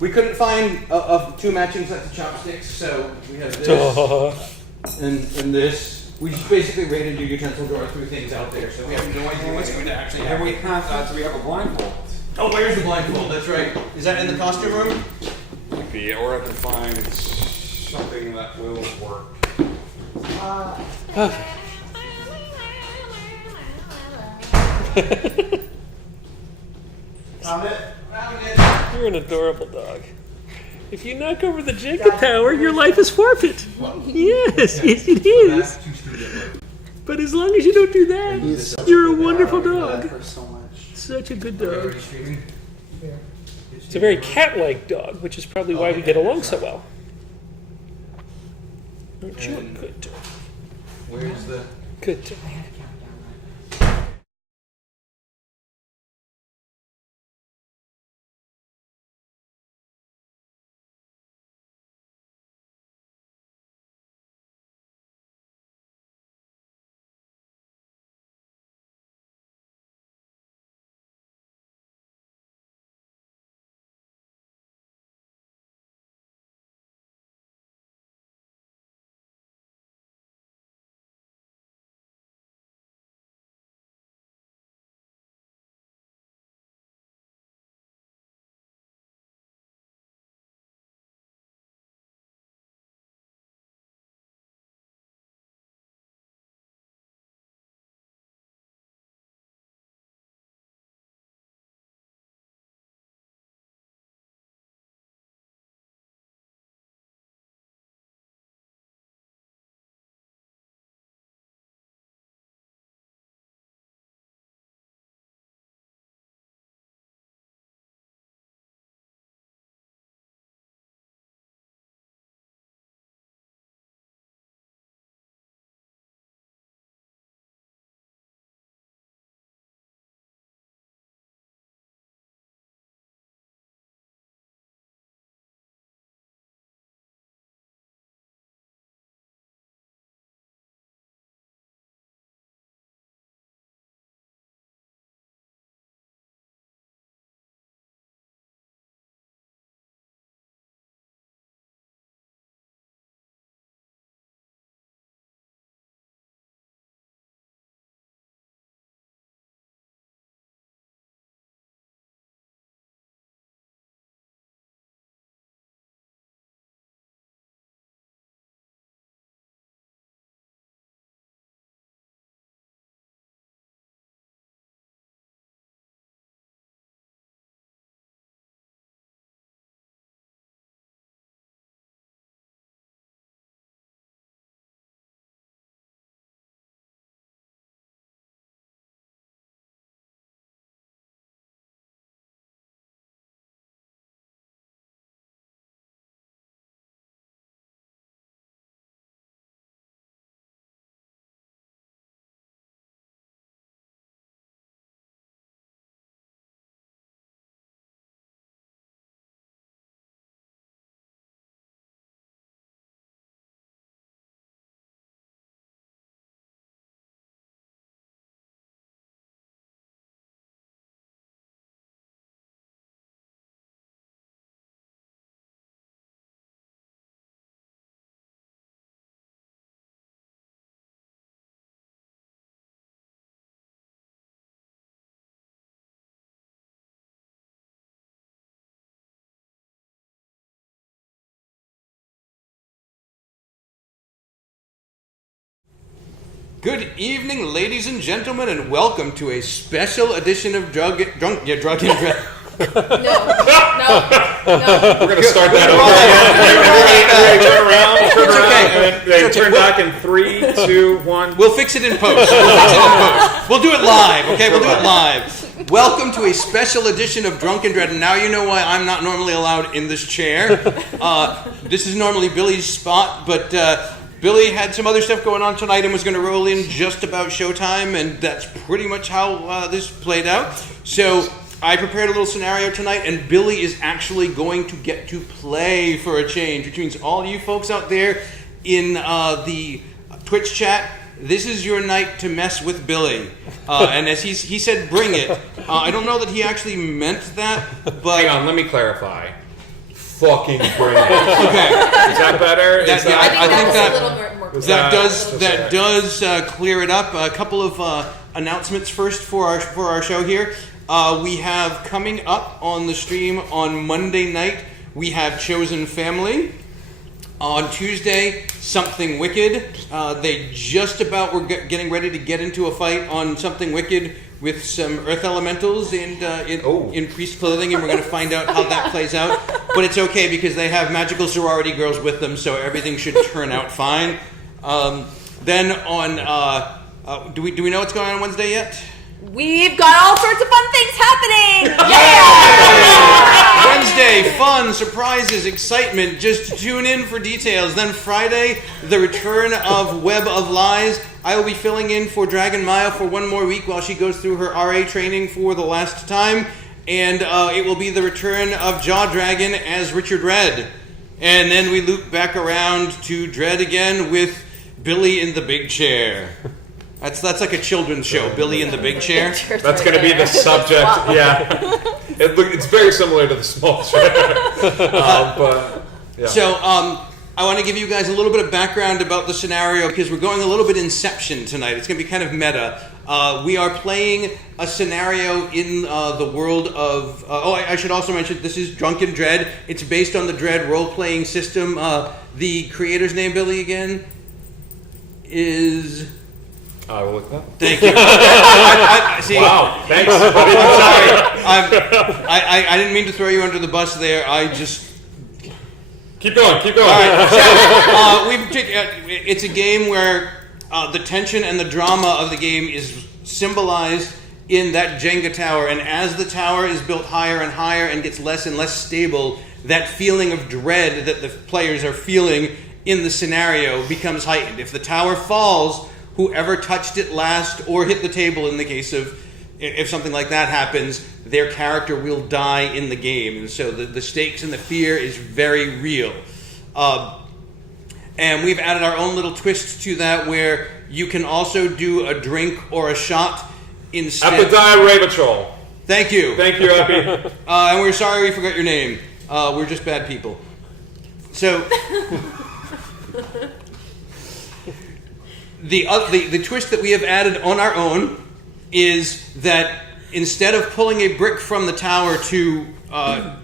We couldn't find two matching sets of chopsticks, so we have this and this. We just basically raided your utensil drawer, threw things out there, so we have no idea what's going to actually happen. Do we have a blindfold? Oh, where's the blindfold? That's right. Is that in the costume room? Maybe, or I can find something that will work. Okay. Found it. You're an adorable dog. If you knock over the Jenga tower, your life is forfeit. Yes, yes it is. But as long as you don't do that, you're a wonderful dog. Such a good dog. It's a very cat-like dog, which is probably why we get along so well. Aren't you a good dog? Where's the... Good dog. Good evening, ladies and gentlemen, and welcome to a special edition of Drunk and Drunk. No. We're going to start that over. Turn around, and then turn back in 3, 2, 1. We'll fix it in post. We'll do it live, okay? We'll do it live. Welcome to a special edition of Drunk and Dread. And now you know why I'm not normally allowed in this chair. This is normally Billy's spot, but Billy had some other stuff going on tonight and was going to roll in just about showtime, and that's pretty much how this played out. So I prepared a little scenario tonight, and Billy is actually going to get to play for a change, which means all you folks out there in the Twitch chat, this is your night to mess with Billy. And as he said, bring it. I don't know that he actually meant that, but... Hang on, let me clarify. Fucking bring it. Okay. Is that better? I think that that- was a little more That Okay. does clear it up. A couple of announcements first for our show here. We have coming up on the stream on Monday night, we have Chosen Family. On Tuesday, Something Wicked. They just about were getting ready to get into a fight on Something Wicked with some Earth Elementals in priest clothing, and we're going to find out how that plays out. But it's okay because they have magical sorority girls with them, so everything should turn out fine. Then on, do we know what's going on Wednesday yet? We've got all sorts of fun things happening! Yeah! Wednesday, fun, surprises, excitement. Just tune in for details. Then Friday, the return of Web of Lies. I will be filling in for Dragon Maya for one more week while she goes through her RA training for the last time. And it will be the return of Jaw Dragon as Richard Red. And then we loop back around to Dread again with Billy in the Big Chair. That's like a children's show, Billy in the Big Chair. That's going to be the subject. Wow. Yeah. It's very similar to the small chair. But, yeah. So, I want to give you guys a little bit of background about the scenario because we're going a little bit Inception tonight. It's going to be kind of meta. We are playing a scenario in the world of... I should also mention this is Drunken Dread. It's based on the Dread role-playing system. The creator's name, Billy, again, is... I will look that. Thank you. See, Wow. Thanks. I'm sorry. I didn't mean to throw you under the bus there. I just... Keep going. Keep going. All right, so, it's a game where the tension and the drama of the game is symbolized in that Jenga tower, and as the tower is built higher and higher and gets less and less stable, that feeling of dread that the players are feeling in the scenario becomes heightened. If the tower falls, whoever touched it last or hit the table in the case of if something like that happens, their character will die in the game. And so the stakes and the fear is very real. And we've added our own little twist to that where you can also do a drink or a shot instead. Epidie Ravitrol. Thank you. Thank you, Epi. And we're sorry we forgot your name. We're just bad people. So... The twist that we have added on our own is that instead of pulling a brick from the tower to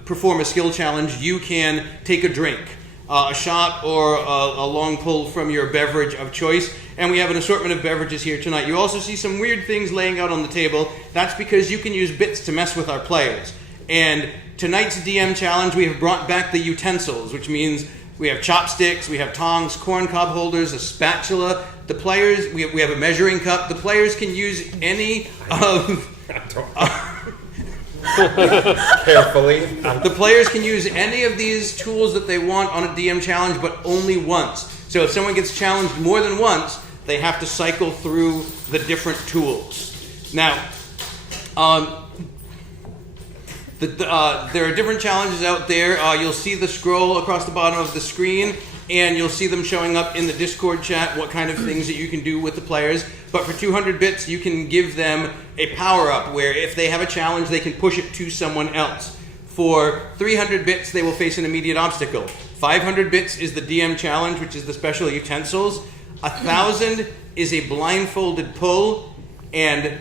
perform a skill challenge, you can take a drink, a shot, or a long pull from your beverage of choice. And we have an assortment of beverages here tonight. You also see some weird things laying out on the table. That's because you can use bits to mess with our players. And tonight's DM challenge, we have brought back the utensils, which means we have chopsticks, we have tongs, corn cob holders, a spatula. The players, we have a measuring cup. The players can use any of... Carefully. The players can use any of these tools that they want on a DM challenge, but only once. So if someone gets challenged more than once, they have to cycle through the different tools. Now, there are different challenges out there. You'll see the scroll across the bottom of the screen, and you'll see them showing up in the Discord chat, what kind of things that you can do with the players. But for 200 bits, you can give them a power-up, where if they have a challenge, they can push it to someone else. For 300 bits, they will face an immediate obstacle. 500 bits is the DM challenge, which is the special utensils. 1,000 is a blindfolded pull, and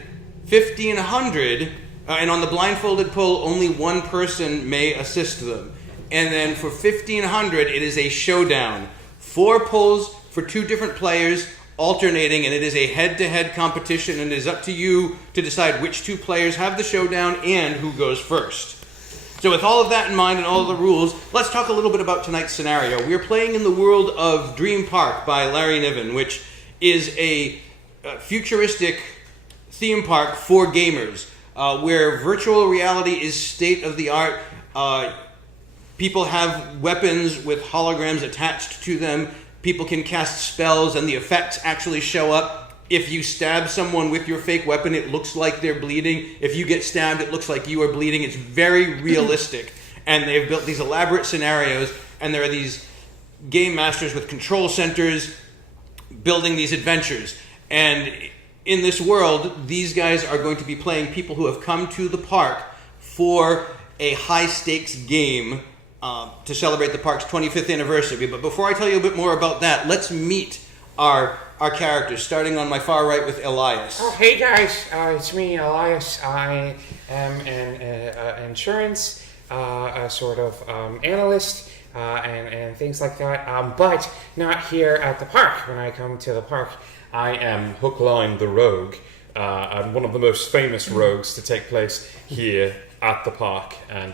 1,500... and on the blindfolded pull, only one person may assist them. And then for 1,500, it is a showdown. 4 pulls for 2 different players, alternating, and it is a head-to-head competition, and it is up to you to decide which 2 players have the showdown and who goes first. So with all of that in mind and all of the rules, let's talk a little bit about tonight's scenario. We are playing in the world of Dream Park by Larry Niven, which is a futuristic theme park for gamers. Where virtual reality is state-of-the-art. People have weapons with holograms attached to them. People can cast spells, and the effects actually show up. If you stab someone with your fake weapon, it looks like they're bleeding. If you get stabbed, it looks like you are bleeding. It's very realistic. And they've built these elaborate scenarios, and there are these game masters with control centers building these adventures. And in this world, these guys are going to be playing people who have come to the park for a high-stakes game to celebrate the park's 25th anniversary. But before I tell you a bit more about that, let's meet our characters, starting on my far right with Elias. Oh, hey guys, it's me, Elias. I am an insurance sort of analyst and things like that, but not here at the park. When I come to the park, I am Hook, Line the Rogue. I'm one of the most famous rogues to take place here at the park, and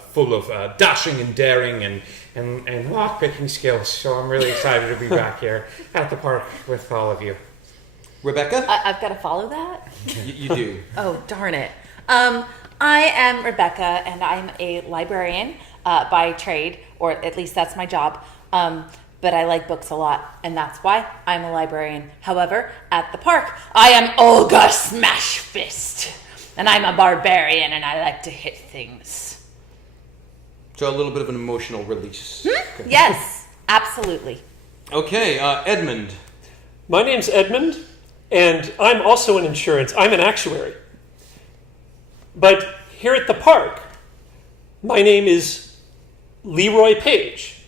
full of dashing and daring and lock-picking skills. So I'm really excited to be back here at the park with all of you. Rebecca? I've got to follow that? You do. Oh, darn it. I am Rebecca, and I'm a librarian by trade, or at least that's my job. But I like books a lot, and that's why I'm a librarian. However, at the park, I am Olga Smashfist, and I'm a barbarian, and I like to hit things. So a little bit of an emotional release. Okay. Yes, absolutely. Okay, Edmund. My name's Edmund, and I'm also an actuary. But here at the park, my name is Leroy Page,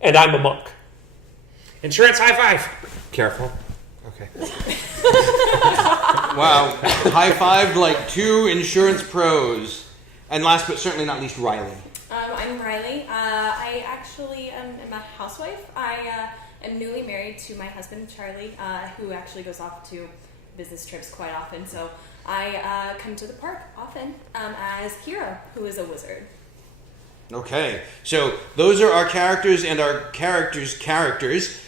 and I'm a monk. Insurance high five. Careful. Okay. Wow. High-fived like two insurance pros. And last but certainly not least, Riley. I'm Riley. I actually am a housewife. I am newly married to my husband, Charlie, who actually goes off to business trips quite often. So I come to the park often as Kira, who is a wizard. Okay, so those are our characters and our characters' characters.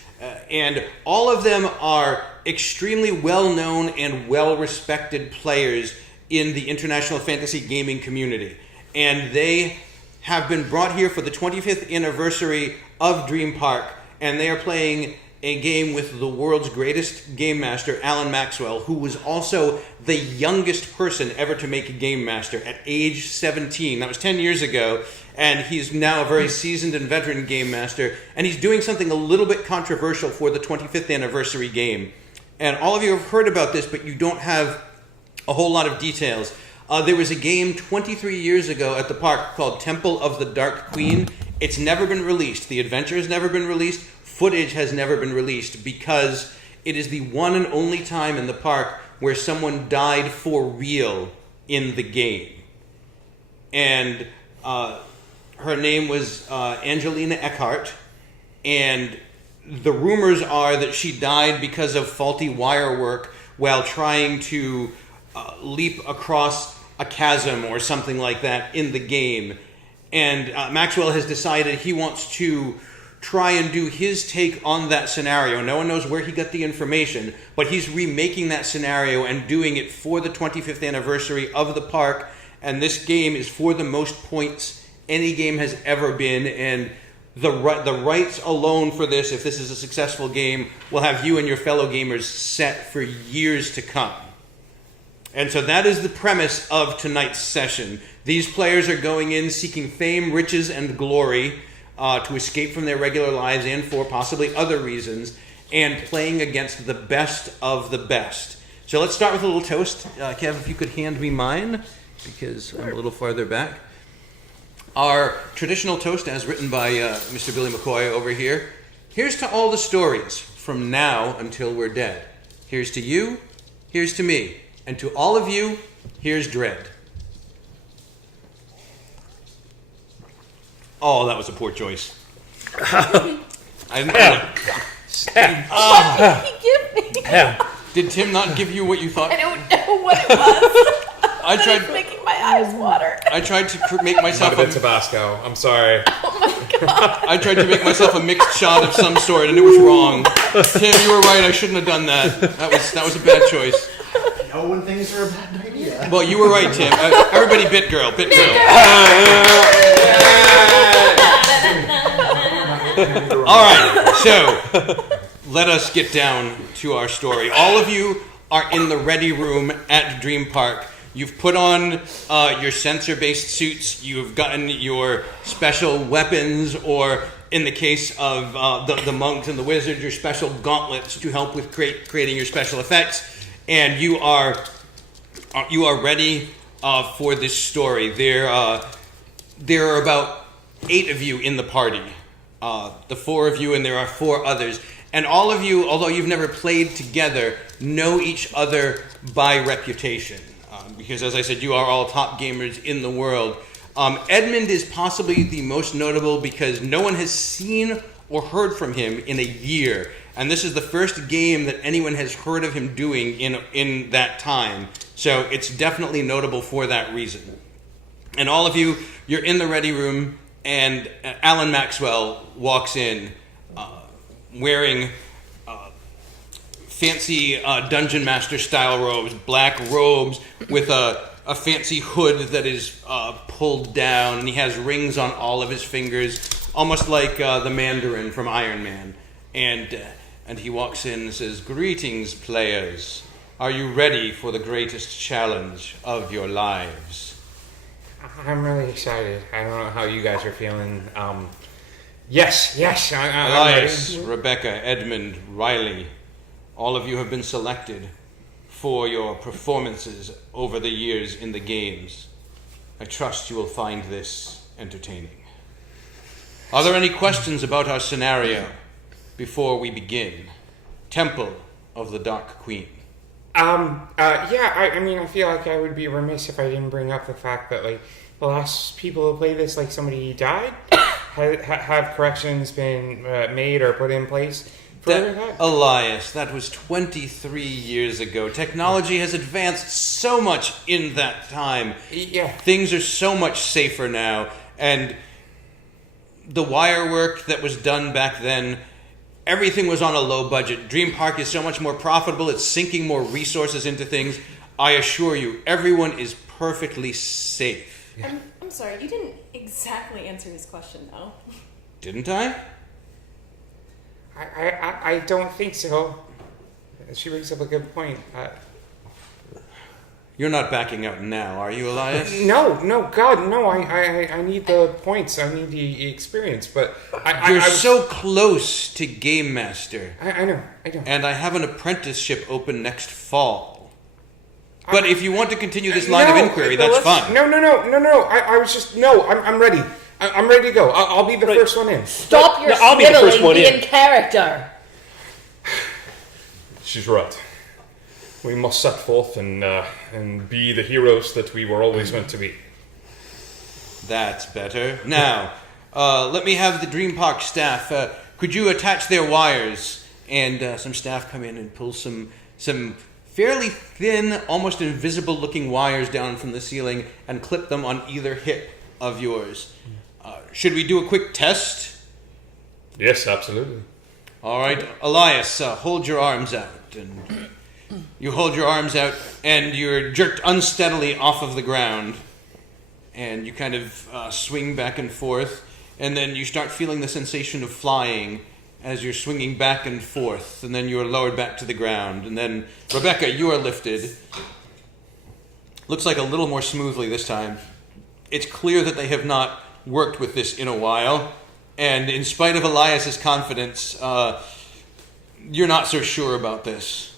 And all of them are extremely well-known and well-respected players in the international fantasy gaming community. And they have been brought here for the 25th anniversary of Dream Park, and they are playing a game with the world's greatest game master, Alan Maxwell, who was also the youngest person ever to make a game master at age 17. That was 10 years ago, and he's now a very seasoned and veteran game master, and he's doing something a little bit controversial for the 25th anniversary game. And all of you have heard about this, but you don't have a whole lot of details. There was a game 23 years ago at the park called Temple of the Dark Queen. It's never been released. The adventure has never been released. Footage has never been released because it is the one and only time in the park where someone died for real in the game. And her name was Angelina Eckhart, and the rumors are that she died because of faulty wire work while trying to leap across a chasm or something like that in the game. And Maxwell has decided he wants to try and do his take on that scenario. No one knows where he got the information, but he's remaking that scenario and doing it for the 25th anniversary of the park. And this game is for the most points any game has ever been, and the rights alone for this, if this is a successful game, will have you and your fellow gamers set for years to come. And so that is the premise of tonight's session. These players are going in seeking fame, riches, and glory to escape from their regular lives and for possibly other reasons, and playing against the best of the best. So let's start with a little toast. Kev, if you could hand me mine, because I'm a little farther back. Our traditional toast, as written by Mr. Billy McCoy over here. Here's to all the stories from now until we're dead. Here's to you, here's to me, and to all of you, here's Dread. Oh, that was a poor choice. I didn't What did he give me? Did Tim not give you what you thought? I don't know what it was. I But tried. it's making my eyes water. I tried to make Might myself have been Tabasco. I'm sorry. I tried to make myself a mixed shot of some sort, and it was wrong. Tim, you were right. I shouldn't have done that. That was a bad choice. know when things are a bad idea. Well, you were right, Tim. Everybody, Bit Girl. All right, so let us get down to our story. All of you are in the ready room at Dream Park. You've put on your sensor-based suits. You've gotten your special weapons or in the case of the monks and the wizards, your special gauntlets to help with creating your special effects, and you are ready for this story. There are about 8 of you in the party, the 4 of you, and there are 4 others, and all of you, although you've never played together, know each other by reputation, because as I said, you are all top gamers in the world. Edmund is possibly the most notable because no one has seen or heard from him in a year. And this is the first game that anyone has heard of him doing in that time. So it's definitely notable for that reason. And all of you, you're in the ready room, and Alan Maxwell walks in wearing fancy Dungeon Master style robes, black robes with a fancy hood that is pulled down, and he has rings on all of his fingers, almost like the Mandarin from Iron Man. And he walks in and says, "Greetings, players. Are you ready for the greatest challenge of your lives?" I'm really excited. I don't know how you guys are feeling. Yes, I'm Elias, ready. Rebecca, Edmund, Riley, all of you have been selected for your performances over the years in the games. I trust you will find this entertaining. Are there any questions about our scenario before we begin? Temple of the Dark Queen. I mean, I feel like I would be remiss if I didn't bring up the fact that, like, the last people who played this, like, somebody died? Have corrections been made or put in place? Elias, that was 23 years ago. Technology has advanced so much in that time. Yeah. Things are so much safer now. And the wire work that was done back then, everything was on a low budget. Dream Park is so much more profitable. It's sinking more resources into things. I assure you, everyone is perfectly safe. I'm sorry, you didn't exactly answer his question, though. Didn't I? I don't think so. She brings up a good point. You're not backing out now, are you, Elias? No, God, no. I need the points. I need the experience. But You're so close to Game Master. I know. And I have an apprenticeship open next fall. But if you want to continue this line of inquiry, that's fine. No. I was just I'm ready. I'm ready to go. I'll be the first one in. Stop your I'll be the first sniveling, one be in. in character. She's right. We must set forth and be the heroes that we were always meant to be. That's better. Now, let me have the Dream Park staff. Could you attach their wires? And some staff come in and pull some fairly thin, almost invisible-looking wires down from the ceiling and clip them on either hip of yours. Should we do a quick test? Yes, absolutely. All right, Elias, hold your arms out. And you hold your arms out, and you're jerked unsteadily off of the ground. And you kind of swing back and forth, and then you start feeling the sensation of flying as you're swinging back and forth, and then you are lowered back to the ground. And then, Rebecca, you are lifted. Looks like a little more smoothly this time. It's clear that they have not worked with this in a while, and in spite of Elias's confidence, you're not so sure about this.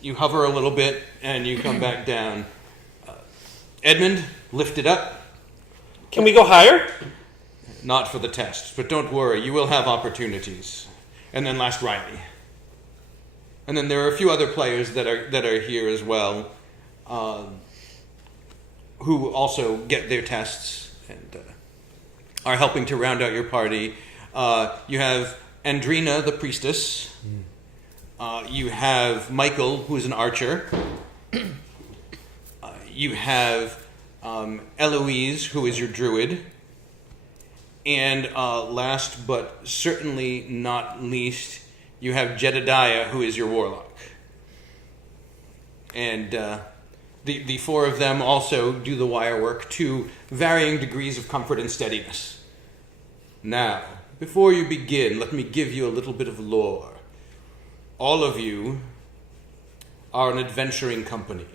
You hover a little bit, and you come back down. Edmund, lift it up. Can we go higher? Not for the test, but don't worry, you will have opportunities. And then last, Riley. And then there are a few other players that are here as well, who also get their tests and are helping to round out your party. You have Andrina, the priestess. You have Michael, who's an archer. You have Eloise, who is your druid. And last but certainly not least, you have Jedediah, who is your warlock. And the 4 of them also do the wire work to varying degrees of comfort and steadiness. Now, before you begin, let me give you a little bit of lore. All of you are an adventuring company.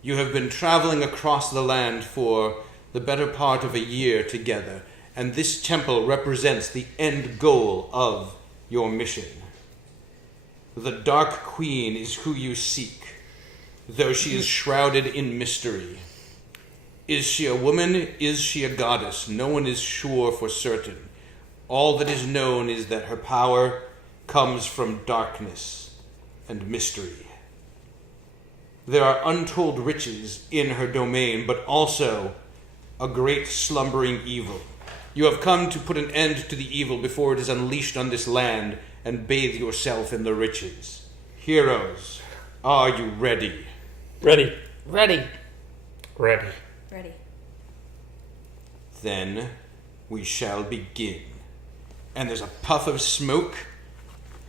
You have been traveling across the land for the better part of a year together, and this temple represents the end goal of your mission. The Dark Queen is who you seek, though she is shrouded in mystery. Is she a woman? Is she a goddess? No one is sure for certain. All that is known is that her power comes from darkness and mystery. There are untold riches in her domain, but also a great slumbering evil. You have come to put an end to the evil before it is unleashed on this land and bathe yourself in the riches. Heroes, are you ready? Ready. Ready. Ready. Ready. Then we shall begin. And there's a puff of smoke,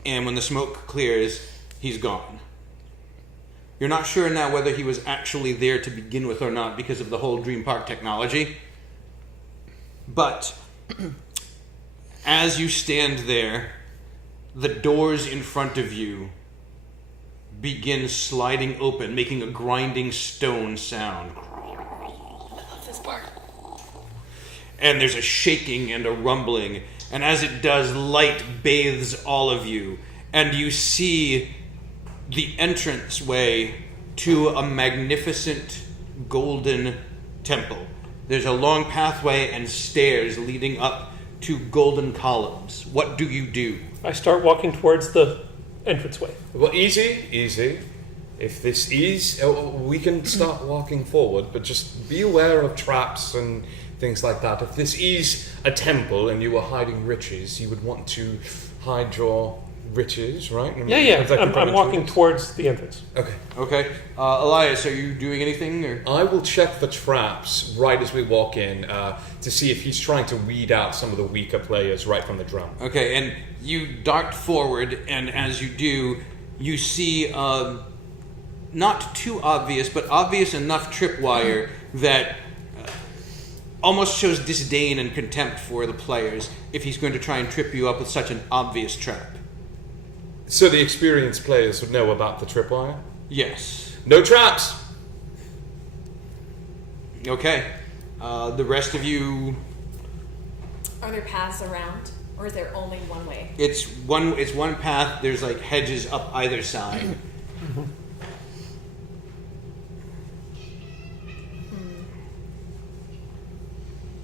and when the smoke clears, he's gone. You're not sure now whether he was actually there to begin with or not because of the whole Dream Park technology. But as you stand there, the doors in front of you begin sliding open, making a grinding stone sound. And there's a shaking and a rumbling, and as it does, light bathes all of you, and you see the entranceway to a magnificent golden temple. There's a long pathway and stairs leading up to golden columns. What do you do? I start walking towards the entranceway. Well, easy. If this is, we can start walking forward, but just be aware of traps and things like that. If this is a temple and you were hiding riches, you would want to hide your riches, right? Yeah. Is that I'm correct? walking towards the entrance. Okay. Okay. Elias, are you doing anything? Or? I will check for traps right as we walk in to see if he's trying to weed out some of the weaker players right from the drum. Okay, and you dart forward, and as you do, you see not too obvious, but obvious enough tripwire that almost shows disdain and contempt for the players if he's going to try and trip you up with such an obvious trap. So the experienced players would know about the tripwire? Yes. No traps! Okay. The rest of you, Are there paths around, or is there only one way? it's one path. There's like hedges up either side.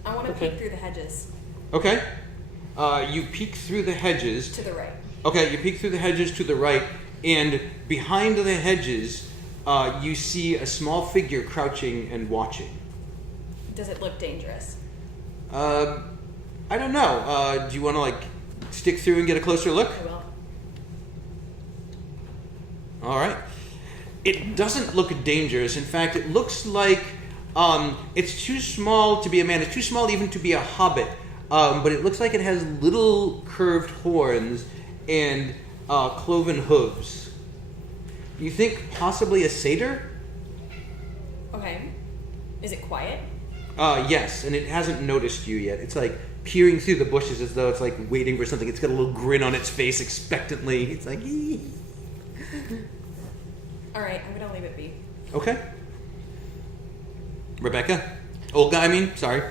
I want to Okay. peek through the hedges Okay. You peek through the hedges. to the right. Okay, you peek through the hedges to the right, and behind the hedges, you see a small figure crouching and watching. Does it look dangerous? I don't know. Do you want to stick through and get a closer look? I will. All right. It doesn't look dangerous. In fact, it looks like it's too small to be a man. It's too small even to be a hobbit. But it looks like it has little curved horns and cloven hooves. You think possibly a satyr? Okay. Is it quiet? Yes, and it hasn't noticed you yet. It's peering through the bushes as though it's waiting for something. It's got a little grin on its face expectantly. It's "Ee." All right, I'm gonna leave it be. Okay. Rebecca? Olga, I mean, sorry.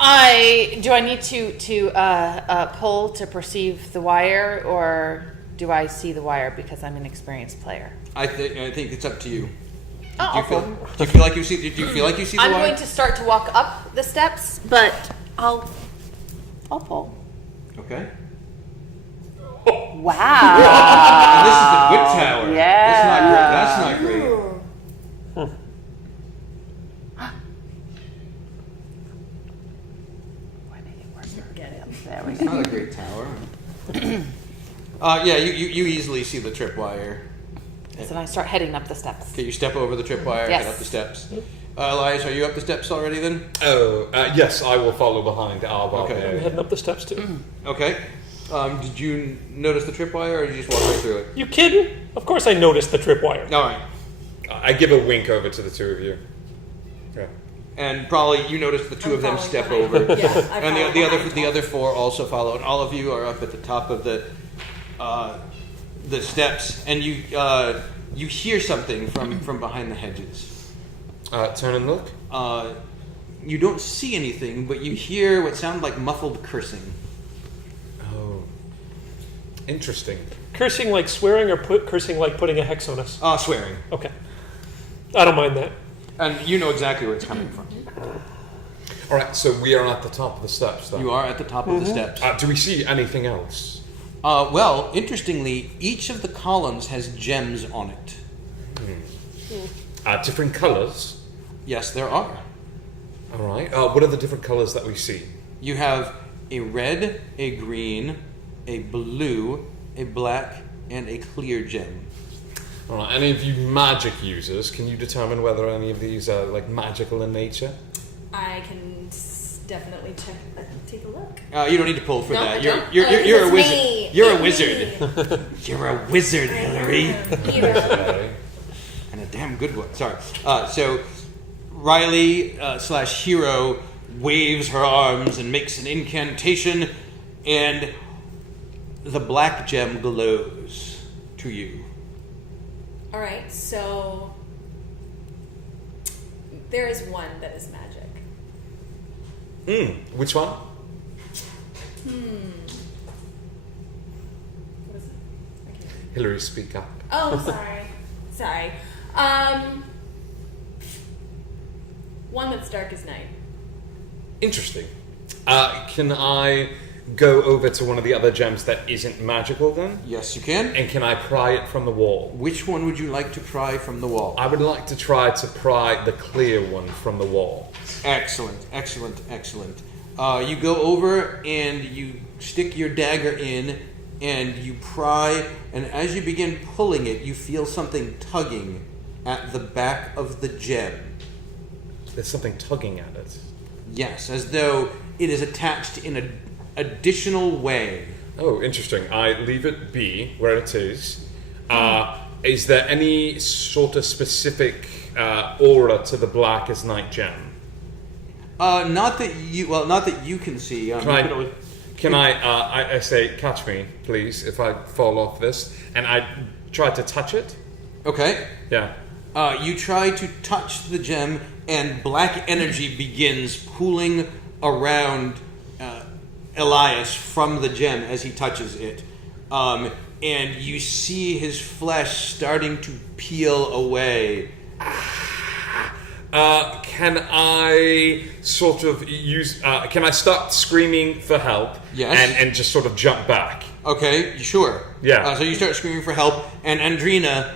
Do I need to pull to perceive the wire, or do I see the wire because I'm an experienced player? I think it's up to you. Oh, Do you feel, okay. do you feel like you see? Do you feel like you see the I'm wire? going to start to walk up the steps, but I'll pull. Okay. Wow. And this is the good tower. Yeah. That's not great. There we It's go. not a great tower. Yeah, you easily see the tripwire. So then I start heading up the steps. Okay, you step over the tripwire, Yes. head up the steps. Elias, are you up the steps already then? Oh, yes, I will follow behind our I'm barbarian. heading up the steps too. Okay. Did you notice the tripwire, or did you just walk right through it? You kidding? Of course I noticed the tripwire. All right. I give a wink over to the two of you. Yeah. And probably you noticed the two I'm of them following step behind. over. Yeah, I And follow behind. the other four also follow, and all of you are up at the top of the steps, and you hear something from behind the hedges. Turn and look. You don't see anything, but you hear what sound like muffled cursing. Oh, interesting. Cursing like swearing, or cursing like putting a hex on us? Swearing. Okay. I don't mind that. And you know exactly where it's coming from. All right, so we are at the top of the steps. Then. You are at the top of the steps. Do we see anything else? Well, interestingly, each of the columns has gems on it. Different colors. Yes, there are. All right. What are the different colors that we see? You have a red, a green, a blue, a black, and a clear gem. All right. Any of you magic users, can you determine whether any of these are like magical in nature? I can definitely take a look. You don't need to pull for No, that. I You're don't. you're a It's wizard. me. You're a It's wizard. me. You're a wizard, Hillary. Okay. And a damn good one. Sorry. So Riley / Hero waves her arms and makes an incantation, and the black gem glows to you. All right, so there is one that is magic. Which one? What is it? I can't remember. Hillary, speak up. Oh, sorry. One that's dark as night. Interesting. Can I go over to one of the other gems that isn't magical then? Yes, you can. And can I pry it from the wall? Which one would you like to pry from the wall? I would like to try to pry the clear one from the wall. Excellent, excellent, excellent. You go over and you stick your dagger in and you pry, and as you begin pulling it, you feel something tugging at the back of the gem. There's something tugging at it. Yes, as though it is attached in an additional way. Oh, interesting. I leave it be where it is. Is there any sort of specific aura to the black as night gem? Not that you can see. Can I say, catch me, please, if I fall off this, and I try to touch it? Okay. Yeah. You try to touch the gem, and black energy begins pooling around Elias from the gem as he touches it. And you see his flesh starting to peel away. Can I sort of use... can I start screaming for help? Yes. And just sort of jump back? Okay, sure. Yeah. So you start screaming for help, and Andrina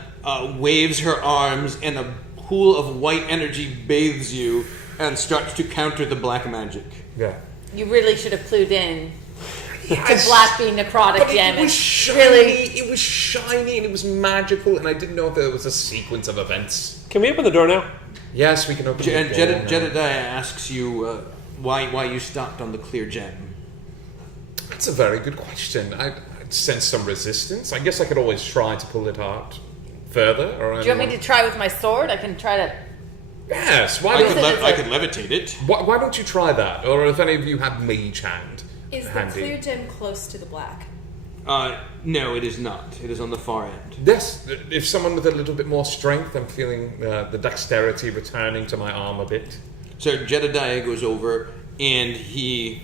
waves her arms, and a pool of white energy bathes you and starts to counter the black magic. Yeah. You really should have clued in Yes. to black being necrotic But gem. it was and shiny, really, it was shiny, and it was magical, and I didn't know if there was a sequence of events. Can we open the door now? Yes, we can open And the door now. Jedediah asks you why you stopped on the clear gem. That's a very good question. I sense some resistance. I guess I could always try to pull it out further. Or do you want me to try with my sword? I can try to. Yes. Why I don't, could levitate it. why don't you try that? Or if any of you have mage hand Is the handy. clear gem close to the black? No, it is not. It is on the far end. Yes. If someone with a little bit more strength, I'm feeling the dexterity returning to my arm a bit. So Jedediah goes over and he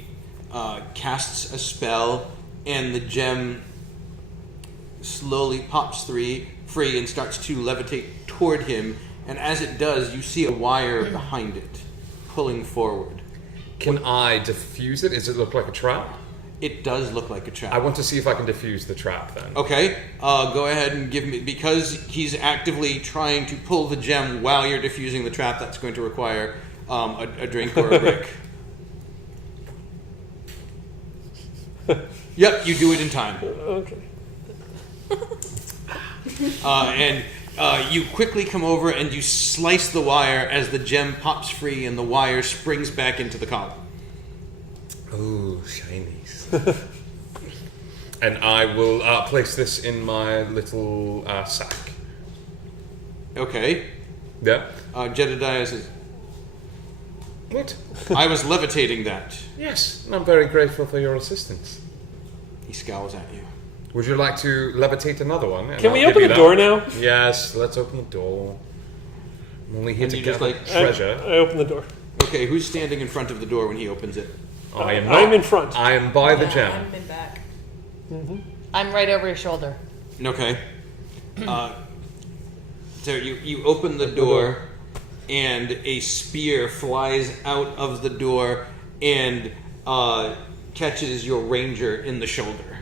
casts a spell, and the gem slowly pops free and starts to levitate toward him. And as it does, you see a wire behind it pulling forward. Can I diffuse it? Does it look like a trap? It does look like a trap. I want to see if I can diffuse the trap then. Okay, go ahead and give me, because he's actively trying to pull the gem while you're diffusing the trap, that's going to require a drink or a brick. Yep, you do it in time. Okay. And you quickly come over and you slice the wire as the gem pops free and the wire springs back into the column. Oh, shinies. And I will place this in my little sack. Okay, Yeah? Jedediah says, What? I was levitating that. Yes, and I'm very grateful for your assistance. He scowls at you. Would you like to levitate another one? And Can we I'll give open you the that? door now? Yes, let's open the door. I'm only here And to you get just, like, treasure. I open the door. Okay, who's standing in front of the door when he opens it? I am I'm not. in front. I am by the Yeah, gem. I'm in back. I'm right over your shoulder. Okay. So you open the door, and a spear flies out of the door and catches your ranger in the shoulder.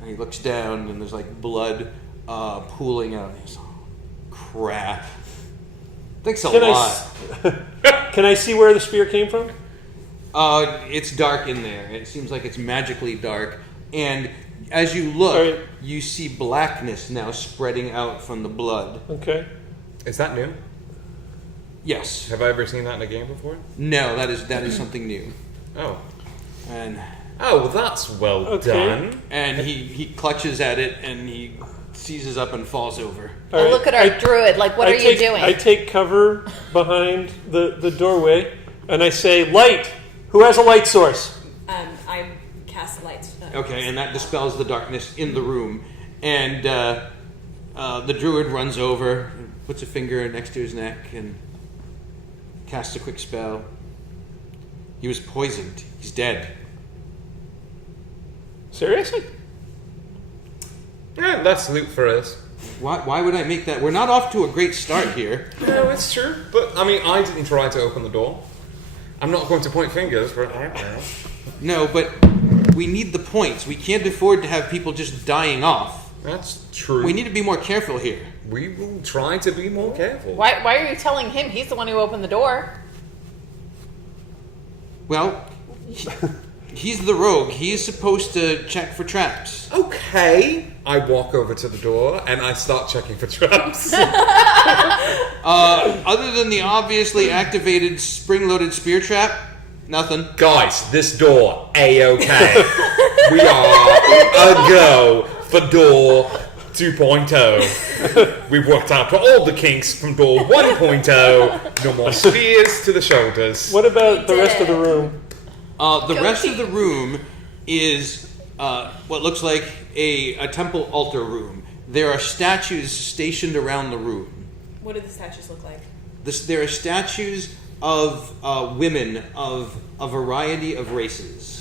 And he looks down, and there's like blood pooling out. He's like, crap. Thanks a Can lot. Can I see where the spear came from? It's dark in there. It seems like it's magically dark. And as you look, All right. you see blackness now spreading out from the blood. Okay. Is that new? Yes. Have I ever seen that in a game before? No, that is something new. Oh. And Oh, well, that's well Okay. done. he clutches at it and he seizes up and falls over. All Oh, right. look at our druid. Like, what are you doing? I take cover behind the doorway, and I say, "Light! Who has a light source?" I cast lights. Okay, and that dispels the darkness in the room. And the druid runs over, and puts a finger next to his neck, and casts a quick spell. He was poisoned. He's dead. Seriously? Yeah, that's loot for us. Why would I make that? We're not off to a great start here. No, it's true. But, I mean, I didn't try to open the door. I'm not going to point fingers, but I don't know. No, but we need the points. We can't afford to have people just dying off. That's true. We need to be more careful here. We will try to be more careful. Why are you telling him? He's the one who opened the door. Well, he's the rogue. He's supposed to check for traps. Okay. I walk over to the door and I start checking for traps. Other than the obviously activated spring-loaded spear trap, nothing. Guys, this door, A-okay. We are a go for door 2.0. We've worked out all the kinks from door 1.0. No more spears to the shoulders. What about the did rest of the it. room? The rest of the room is what looks like a temple altar room. There are statues stationed around the room. What do the statues look like? There are statues of women of a variety of races.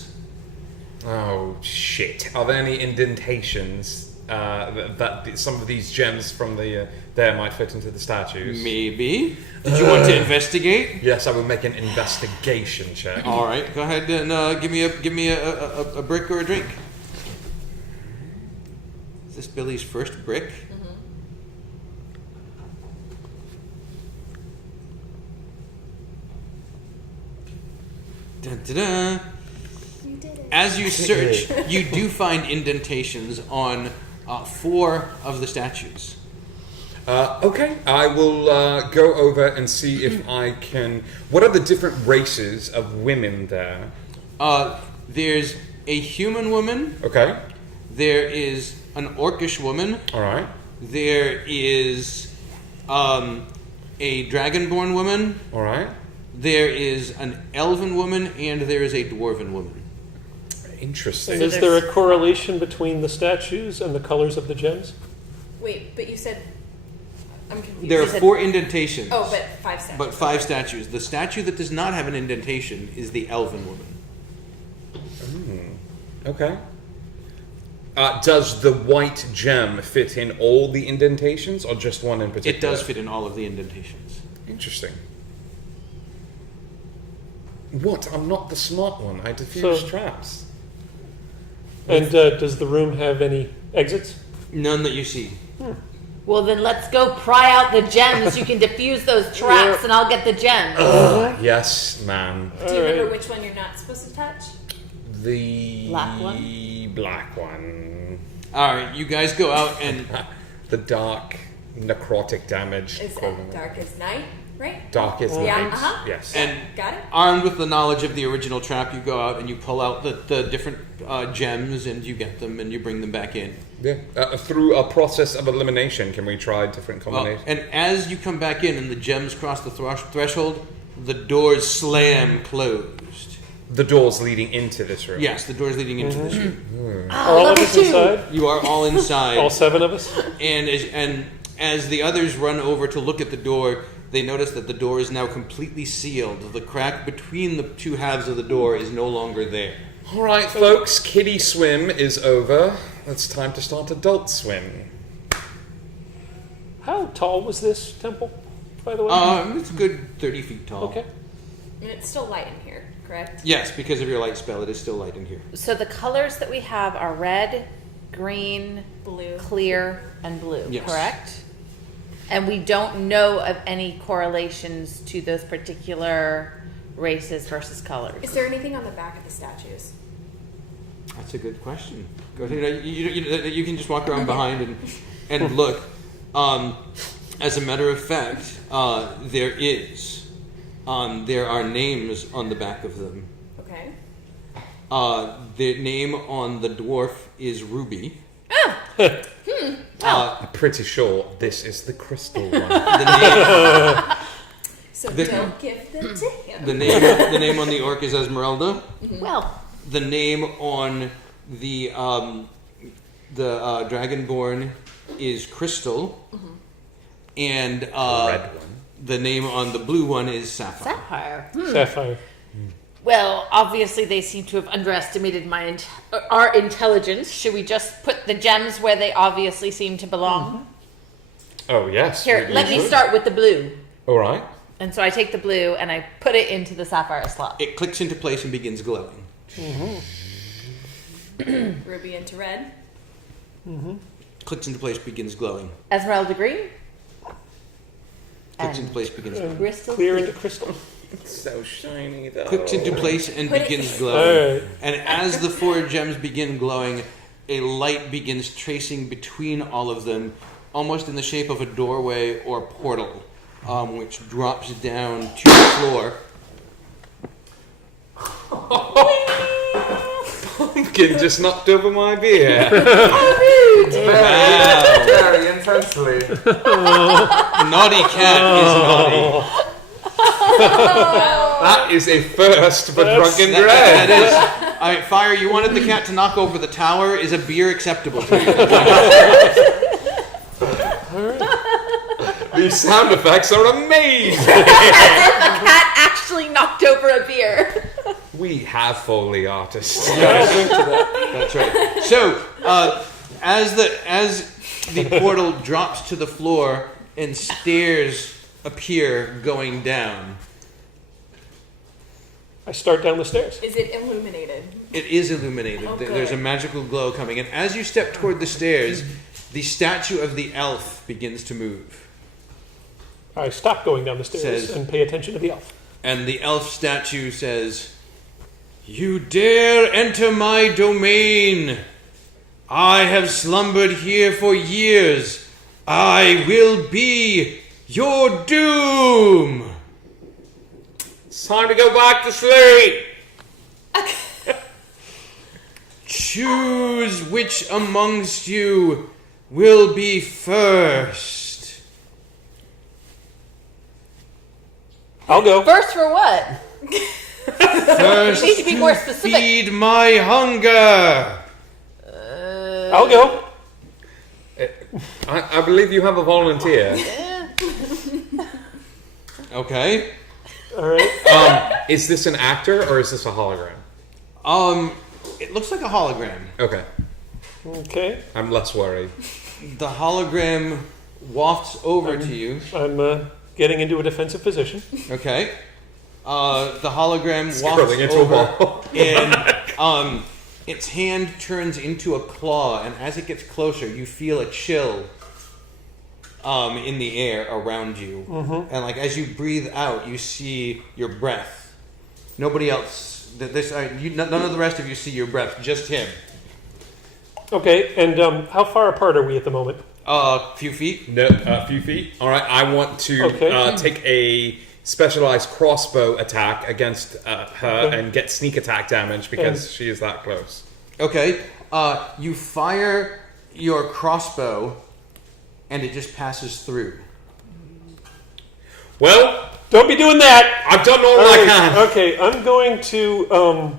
Oh, shit. Are there any indentations that some of these gems from there might fit into the statues? Maybe. Did you want to investigate? Yes, I will make an investigation check. All right, go ahead and give me a brick or a drink. Is this Billy's first brick? Dun, dun, dun. As you search, you do find indentations on 4 of the statues. Okay, I will go over and see if I can... What are the different races of women there? There's a human woman. Okay, There is an orcish woman. alright. There is a dragonborn woman. Alright. There is an elven woman, and there is a dwarven woman. Interesting. Is there a correlation between the statues and the colors of the gems? Wait, but you said I'm confused. There are You said- 4 indentations. Oh, but 5 statues. But 5 statues. The statue that does not have an indentation is the elven woman. Okay. Does the white gem fit in all the indentations, or just one in particular? It does fit in all of the indentations. Interesting. What? I'm not the smart one. I diffuse So- traps. And does the room have any exits? None that you see. Well, then let's go pry out the gems. You can defuse those traps, and I'll get the gems. Yes, ma'am. Do you remember Alright. which one you're not supposed to touch? The Black one? Black one. All right, you guys go out and The dark necrotic damage. Is equivalent. it dark as night, right? Dark as Yeah, night. uh-huh. Yes. and Got it? armed with the knowledge of the original trap, you go out and you pull out the different gems and you get them and you bring them back in. Yeah. Through a process of elimination, can we try different combinations? And as you come back in and the gems cross the threshold, the doors slam closed. The doors leading into this room. Yes, the doors leading into this room. Are all of look us at you. inside? You are all inside. All 7 of us? And as the others run over to look at the door, they notice that the door is now completely sealed. The crack between the two halves of the door is no longer there. All right, folks, kiddie swim is over. It's time to start adult swim. How tall was this temple, by the way? It's a good 30 feet tall. Okay. And it's still light in here, correct? Yes, because of your light spell, it is still light in here. So the colors that we have are red, green, Blue. clear, and blue, Yes. correct? And we don't know of any correlations to those particular races versus colors. Is there anything on the back of the statues? That's a good question. Go ahead. You can just walk around behind and look. As a matter of fact, there is. There are names on the back of them. Okay. The name on the dwarf is Ruby. I'm pretty sure this is the crystal one. The name, So The- don't give them to him. the name on the orc is Esmeralda. Well, The name on the Dragonborn is Crystal. And Red one. the name on the blue one is Sapphire. sapphire. Sapphire. Well, obviously they seem to have underestimated our intelligence. Should we just put the gems where they obviously seem to belong? Oh, yes. Here, we let me should. start with the blue. All right. And so I take the blue and I put it into the sapphire slot. It clicks into place and begins glowing. Ruby into red. Clicks into place, begins glowing. Esmeralda green. Clicks And into place, begins glowing. crystal Clear into crystal. It's so shiny, though. Clicks into place and Put it- begins All glowing. right. And as the four gems begin glowing, a light begins tracing between all of them, almost in the shape of a doorway or portal, which drops down to the floor. Pumpkin just knocked over my beer. Wow. Very intensely. Naughty cat is naughty. That is a first for Drunken That Dread. is. All right, Fire, you wanted the cat to knock over the tower. Is a beer acceptable to you? These sound effects are amazing. cat actually knocked over a beer. We have Foley artists. That's right. So, as the portal drops to the floor and stairs appear going down, I start down the stairs. Is it illuminated? it is illuminated. Oh, There's a good. magical glow coming, and as you step toward the stairs, the statue of the elf begins to move, I stop going down the stairs Says- and pay attention to the elf. and the elf statue says, "You dare enter my domain? I have slumbered here for years. I will be your doom." It's time to go back to sleep. Choose which amongst you will be first. I'll go. First for what? First need to be more specific. feed my hunger. I'll go. I believe you have a volunteer. Okay. All right. Is this an actor or is this a hologram? It looks like a hologram. Okay, Okay. I'm less worried. The hologram wafts over to you. I'm getting into a defensive position. Okay. The hologram wafts Scrolling into a over, wall. and its hand turns into a claw, and as it gets closer, you feel a chill in the air around you. And like as you breathe out, you see your breath. Nobody else. None of the rest of you see your breath. Just him. Okay. And how far apart are we at the moment? A few feet. No, a few feet. All right, I want to Okay. take a specialized crossbow attack against her and get sneak attack damage because she is that close. Okay. You fire your crossbow, and it just passes through. Well, Don't be doing that. I've done all All I right, can. Okay, I'm going to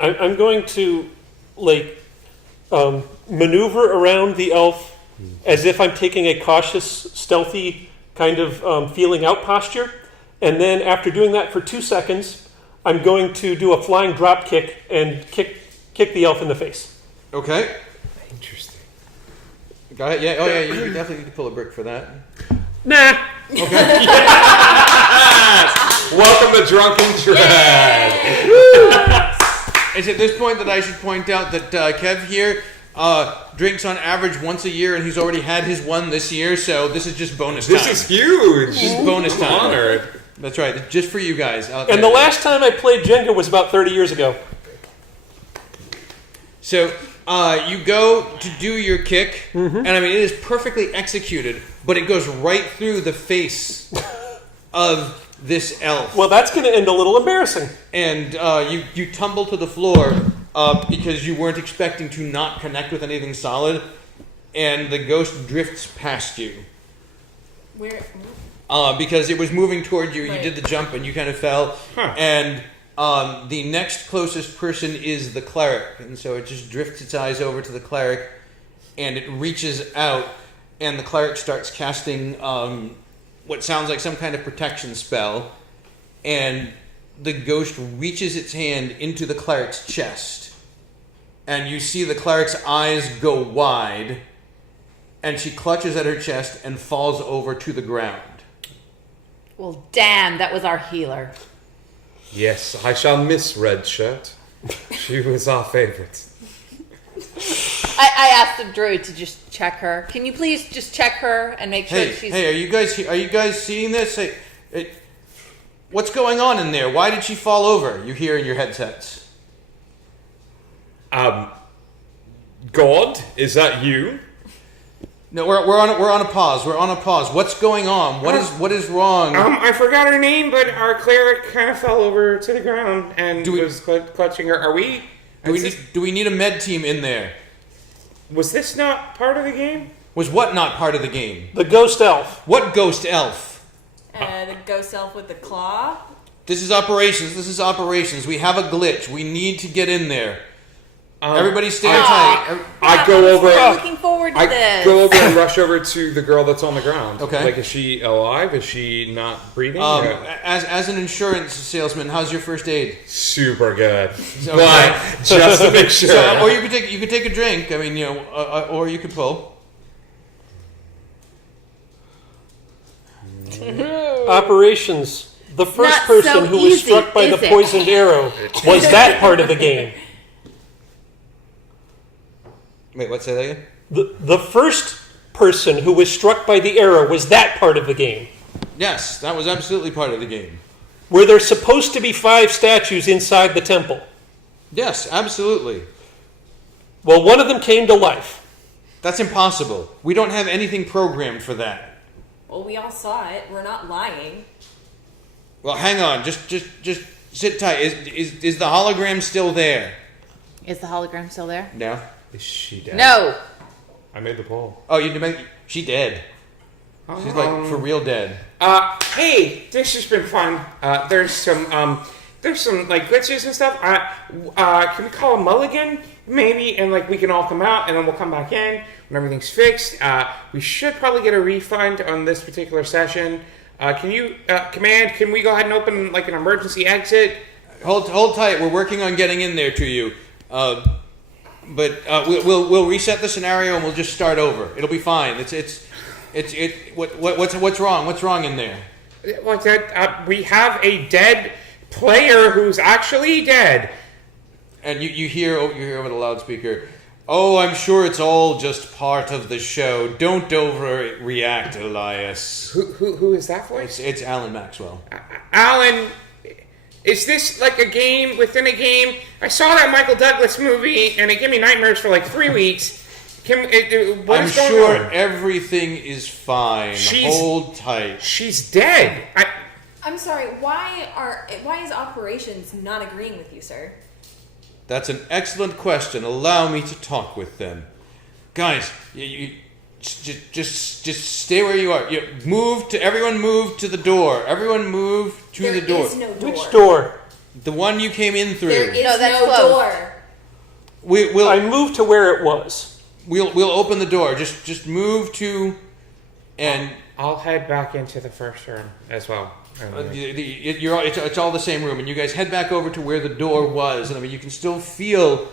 I'm going to like maneuver around the elf as if I'm taking a cautious, stealthy kind of feeling out posture. And then after doing that for 2 seconds, I'm going to do a flying drop kick and kick the elf in the face. Okay. Interesting. Got it? Yeah. Oh, yeah. You definitely need to pull a brick for that. Nah. Welcome to Drunken Dread. It's at this point that I should point out that Kev here drinks on average once a year, and he's already had his one this year, so this is just bonus time. This is huge. This is bonus time. I'm honored. That's right. It's just for you guys out And there. the last time I played Jenga was about 30 years ago. So you go to do your kick, and I mean, it is perfectly executed, but it goes right through the face of this elf. Well, that's going to end a little embarrassing. And you tumble to the floor because you weren't expecting to not connect with anything solid, and the ghost drifts past you. Where? Because it was moving toward you, you Right. did the jump and you kind of fell, and the next closest person is the cleric, and so it just drifts its eyes over to the cleric, and it reaches out, and the cleric starts casting what sounds like some kind of protection spell, and the ghost reaches its hand into the cleric's chest, and you see the cleric's eyes go wide, and she clutches at her chest and falls over to the ground. Well, damn, that was our healer. Yes, I shall miss Red Shirt. She was our favorite. I asked the druid to just check her. Can you please just check her and make sure she's... Hey, are you guys seeing this? Hey, what's going on in there? Why did she fall over? You hear in your headsets. God, is that you? No, we're on a pause. We're on a pause. What's going on? What is wrong? I forgot her name, but our cleric kind of fell over to the ground and was clutching her. Do we need a med team in there? Was this not part of the game? Was what not part of the game? The ghost elf. What ghost elf? The ghost elf with the claw. This is operations. We have a glitch. We need to get in there. Everybody stand tight. I go over. I'm looking forward to I this. go over and rush over to the girl that's on the ground. Okay. Like, is she alive? Is she not breathing? As an insurance salesman, how's your first aid? Super good. Okay. But just to make sure. So, or you could take a drink. I mean, or you could pull. Operations. The first Not person so who was easy, struck by the is it? poisoned arrow was that part of the game. Wait, what? Say that again? The first person who was struck by the arrow was that part of the game. Yes, that was absolutely part of the game. Where there's supposed to be 5 statues inside the temple. Yes, absolutely. Well, one of them came to life. That's impossible. We don't have anything programmed for that. Well, we all saw it. We're not lying. Well, hang on. Just sit tight. Is the hologram still there? Is the hologram still there? No. Is she dead? No. I made the poll. Oh, she dead. She's like for real dead. Hey, this has been fun. There's some like glitches and stuff. Can we call a mulligan maybe, and like we can all come out, and then we'll come back in when everything's fixed. We should probably get a refund on this particular session. Can you, command? Can we go ahead and open like an emergency exit? Hold tight. We're working on getting in there to you. But we'll reset the scenario and we'll just start over. It'll be fine. What's wrong? What's wrong in there? What's that? We have a dead player who's actually dead. And you hear over the loudspeaker. Oh, I'm sure it's all just part of the show. Don't overreact, Elias. Who is that voice? It's Alan Maxwell. Alan, is this like a game within a game? I saw that Michael Douglas movie, and it gave me nightmares for like 3 weeks. What I'm is going sure on? everything is fine. Hold tight. She's dead. I'm sorry. Why is operations not agreeing with you, sir? That's an excellent question. Allow me to talk with them. Guys, you just stay where you are. Everyone move to the door. Everyone move to the door. There is no door. Which door? The one you came in through. There is No, that's no closed. door. I moved to where it was. We'll open the door. Just move to, and I'll head back into the first room as well. It's all the same room, and you guys head back over to where the door was, and I mean you can still feel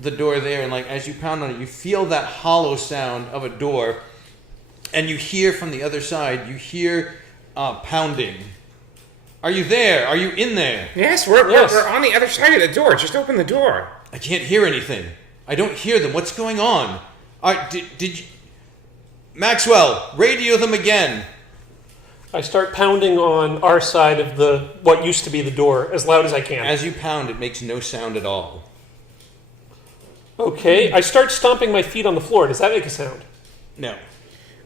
the door there, and like as you pound on it, you feel that hollow sound of a door, and you hear from the other side, you hear pounding. Are you there? Are you in there? Yes, we're on the other side of the door. Just open the door. I can't hear anything. I don't hear them. What's going on? Did you... Maxwell, radio them again. I start pounding on our side of what used to be the door as loud as I can. As you pound, it makes no sound at all. Okay, I start stomping my feet on the floor. Does that make a sound? No.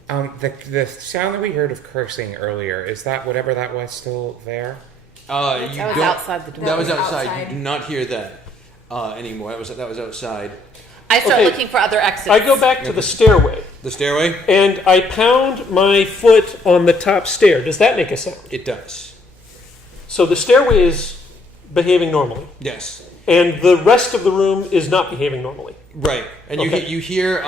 The sound that we heard of cursing earlier, is that whatever that was still there? That was outside the door. That was outside. Outside. You do not hear that anymore. That was outside. I start Okay. looking for other exits. I go back to the stairway, The stairway? and I pound my foot on the top stair. Does that make a sound? It does. So the stairway is behaving normally, Yes. and the rest of the room is not behaving normally. Right. And Okay. you hear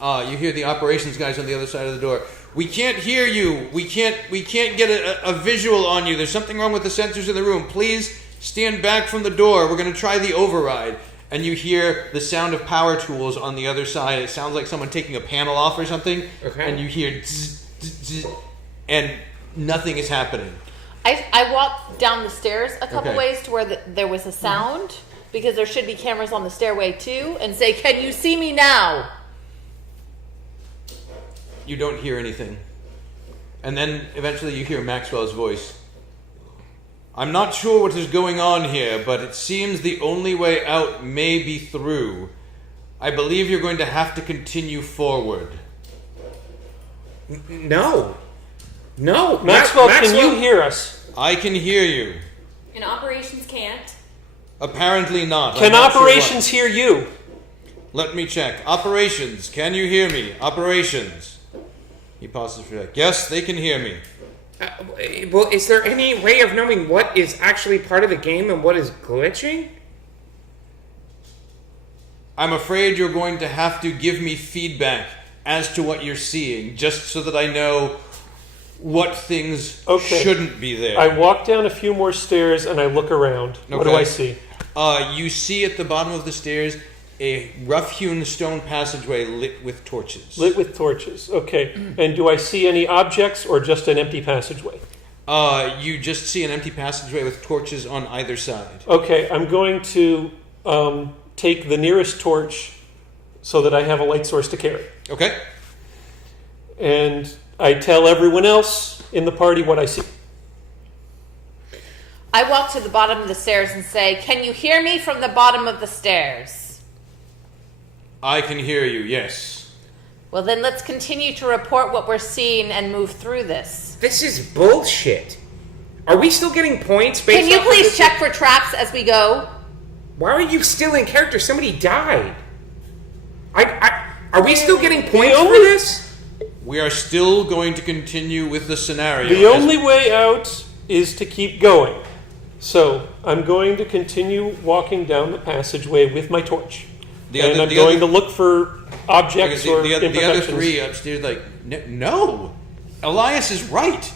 the operations guys on the other side of the door. We can't hear you. We can't get a visual on you. There's something wrong with the sensors in the room. Please stand back from the door. We're going to try the override. And you hear the sound of power tools on the other side. It sounds like someone taking a panel off or something. Okay. And you hear zzz, zzz, zzz, and nothing is happening. I walk down the stairs a couple Okay. ways to where there was a sound, because there should be cameras on the stairway too, and say, "Can you see me now?" You don't hear anything. And then eventually you hear Maxwell's voice. I'm not sure what is going on here, but it seems the only way out may be through. I believe you're going to have to continue forward. No. Maxwell, can you hear us? I can hear you. And operations can't. Apparently not. Can I'm not sure operations hear you? what. Let me check. Operations, can you hear me? Operations. He pauses for a sec. Yes, they can hear me. Well, is there any way of knowing what is actually part of the game and what is glitching? I'm afraid you're going to have to give me feedback as to what you're seeing, just so that I know what things Okay. shouldn't be there. I walk down a few more stairs and I look around. What do Okay. I see? You see at the bottom of the stairs a rough-hewn stone passageway lit with torches. Lit with torches. Okay. And do I see any objects or just an empty passageway? You just see an empty passageway with torches on either side. Okay, I'm going to take the nearest torch so that I have a light source to carry. Okay. And I tell everyone else in the party what I see. I walk to the bottom of the stairs and say, "Can you hear me from the bottom of the stairs?" I can hear you, yes. Well, then let's continue to report what we're seeing and move through this. This is bullshit. Are we still getting points based Can you off of please this? check for traps as we go? Why are you still in character? Somebody died. Are we still getting points for this? We are still going to continue with the scenario. The only way out is to keep going. So I'm going to continue walking down the passageway with my torch. And I'm going to look for objects or the other imperfections. three upstairs, like, no. Elias is right.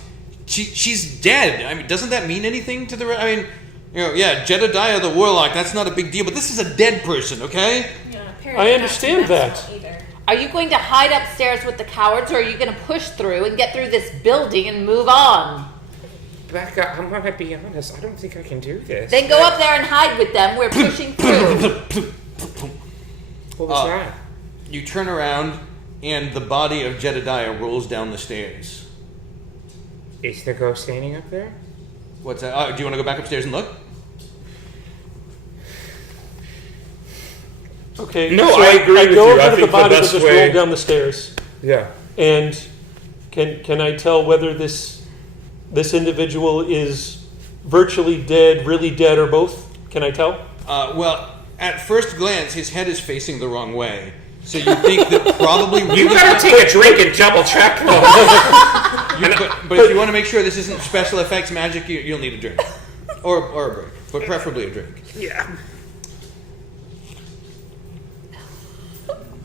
She's dead. I mean, doesn't that mean anything to the... I mean, yeah, Jedediah the Warlock, that's not a big deal, but this is a dead person, okay? Yeah, I understand that. Are you going to hide upstairs with the cowards, or are you going to push through and get through this building and move on? Becca, I'm gonna be honest. I don't think I can do this. Then go up there and hide with them. We're pushing through. What was that? You turn around, and the body of Jedediah rolls down the stairs. Is the ghost standing up there? What's that? Do you want to go back upstairs and look? Okay. No, so I agree I with go you. over I to the think the body that best just way- rolled down the stairs. Yeah. And can I tell whether this individual is virtually dead, really dead, or both? Can I tell? Well, at first glance, his head is facing the wrong way. So you think that probably... You better take a drink and double check. But if you want to make sure this isn't special effects magic, you'll need a drink. Or a break. But preferably a drink. Yeah.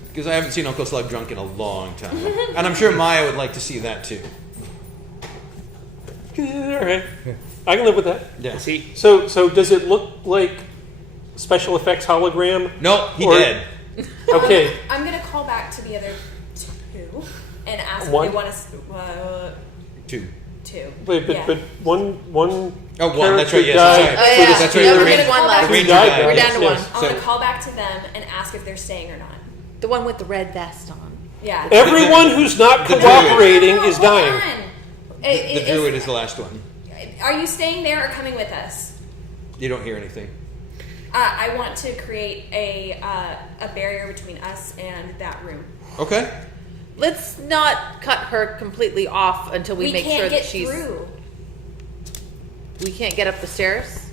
Because I haven't seen Uncle Slug drunk in a long time. And I'm sure Maya would like to see that too. All right. I can live with that. Yeah. See, So does it look like special effects hologram? No, he Or- dead. Okay. I'm gonna call back to the other two and ask One? if they want to. 2. Two. Wait, but Yeah. but one Oh, one. That's right. character Yes. died Sorry. Oh, for yeah. the That's right. No, the we're ranger- getting one left. the ranger died, died, right? We're yes. down to one. I'm So- gonna call back to them and ask if they're staying or not. The one with the red vest on. Yeah. Everyone who's not druid. cooperating No, is hold dying. on. The druid is the last one. Are you staying there or coming with us? You don't hear anything. I want to create a barrier between us and that room. Okay. Let's not cut her completely off until we make can't sure get that she's. through. We can't get up the stairs.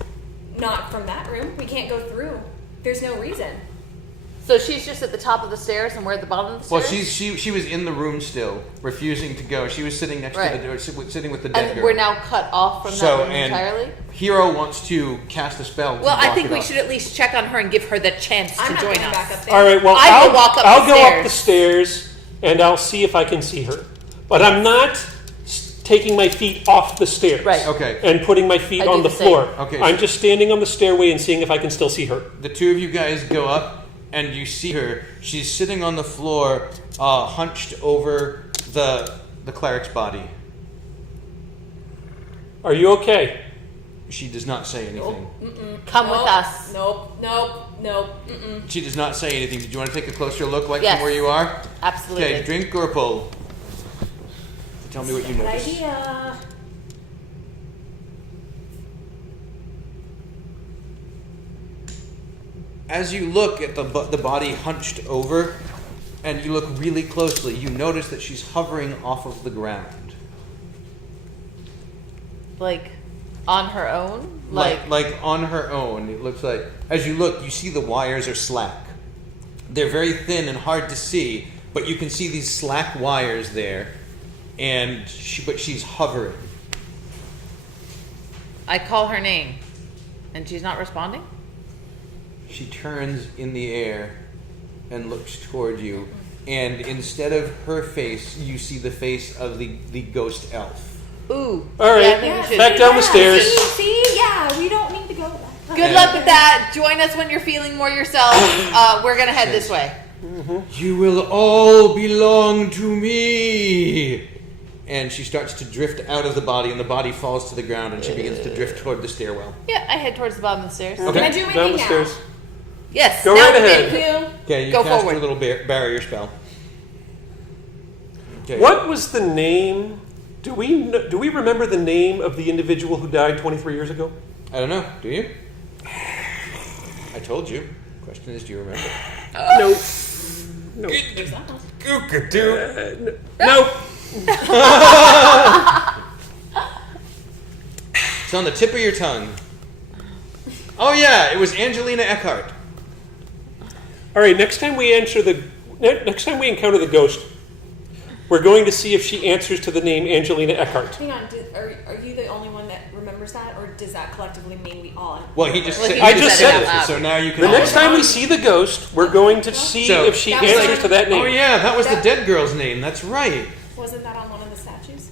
Not from that room. We can't go through. There's no reason. So she's just at the top of the stairs, and we're at the bottom of the Well, stairs. she was in the room still, refusing to go. She was sitting next to Right. the door, sitting with the dead and girl. we're now cut off from So, that room and- entirely. Hero wants to cast a spell. Well, to I block think it we off. should at least check on her and give her the chance I'm to not join going us. back up there. All right. Well, I will walk up I'll the go up stairs. the stairs and I'll see if I can see her. But I'm not taking my feet off the stairs. Right. Okay. And putting my feet I do on the the same. floor. Okay. I'm just standing on the stairway and seeing if I can still see her. The two of you guys go up, and you see her. She's sitting on the floor, hunched over the cleric's body. Are you okay? She does not say anything. Come with Nope. us. Nope. Mm-mm. She does not say anything. Did you want to take a closer look, like Yes. from where you are? Absolutely. Okay, drink or pull. Tell me what you Good notice. idea. As you look at the body hunched over, and you look really closely, you notice that she's hovering off of the ground. Like on her own. Like on her own. It looks like, as you look, you see the wires are slack. They're very thin and hard to see, but you can see these slack wires there, and but she's hovering. I call her name, and she's not responding. She turns in the air and looks toward you, and instead of her face, you see the face of the ghost elf. Ooh. All right. Yeah, I think we should. Back down the stairs. See, yeah, we don't need to go back. Good luck with that. Join us when you're feeling more yourself. We're gonna head this way. You will all belong to me. And she starts to drift out of the body, and the body falls to the ground, and she begins to drift toward the stairwell. Yeah, I head towards the bottom of the stairs. Okay. Can I do my Down thing the now? stairs. Yes. Go now right ahead. Thank you. Okay, you Go cast forward. your little barrier spell. Okay. What was the name? Do we remember the name of the individual who died 23 years ago? I don't know. Do you? I told you. Question is, do you remember? No. No. No. It's on the tip of your tongue. Oh yeah, it was Angelina Eckhart. All right. Next time we encounter the ghost, we're going to see if she answers to the name Angelina Eckhart. Hang on. Are you the only one that remembers that, or does that collectively mean we all? Well, he just Well, said, he I he just said said it, it out so now you can. The all next time remember. we see the ghost, we're going to see So- if she That was answers like- to that name. Oh yeah, that was the dead girl's name. That's right. Wasn't that on one of the statues?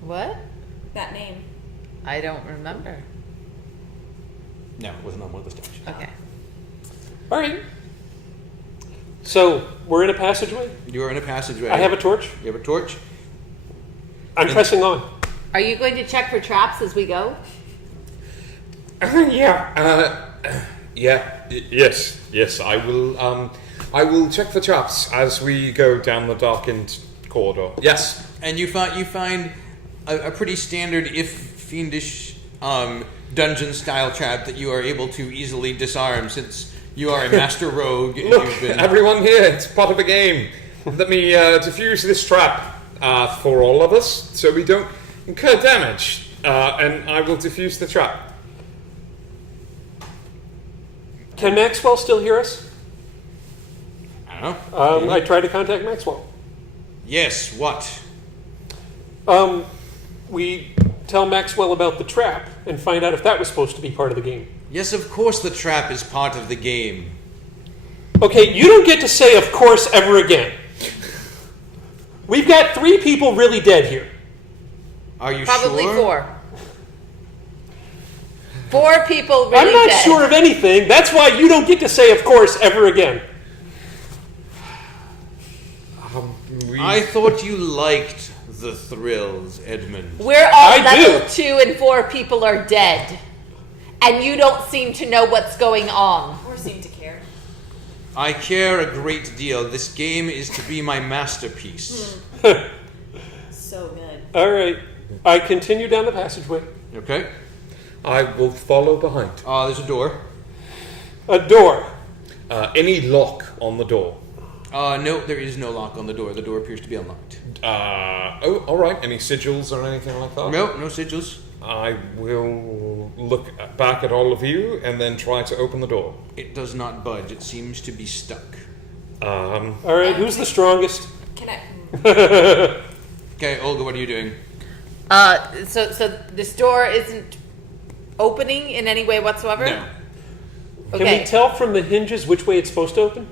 What? That name. I don't remember. No, it wasn't on one of the statues. Okay. All right. So we're in a passageway. You are in a passageway. I have a torch. You have a torch. I'm pressing on. Are you going to check for traps as we go? Yes. I will. I will check for traps as we go down the darkened corridor. Yes. And you find a pretty standard, if fiendish, dungeon-style trap that you are able to easily disarm, since you are a master rogue. And Look, you've been... everyone here, it's part of the game. Let me defuse this trap for all of us, so we don't incur damage. And I will defuse the trap. Can Maxwell still hear us? I don't know. I tried to contact Maxwell. Yes. What? We tell Maxwell about the trap and find out if that was supposed to be part of the game. Yes, of course. The trap is part of the game. Okay, you don't get to say "of course" ever again. We've got 3 people really dead here. Are you Probably sure? 4 people really I'm not dead. sure of anything. That's why you don't get to say, of course, ever again. I thought you liked the thrills, Edmund. We're all I level do. 2 and 4 people are dead. And you don't seem to know what's going on. Or seem to care. I care a great deal. This game is to be my masterpiece. So good. All right. I continue down the passageway. Okay? I will follow behind. There's a door. A door. Any lock on the door? No, there is no lock on the door. The door appears to be unlocked. All right. Any sigils or anything like that? No sigils. I will look back at all of you and then try to open the door. It does not budge. It seems to be stuck. All right. Who's the strongest? Can I? Okay, Olga, what are you doing? So this door isn't opening in any way whatsoever? No. Can Okay. we tell from the hinges which way it's supposed to open?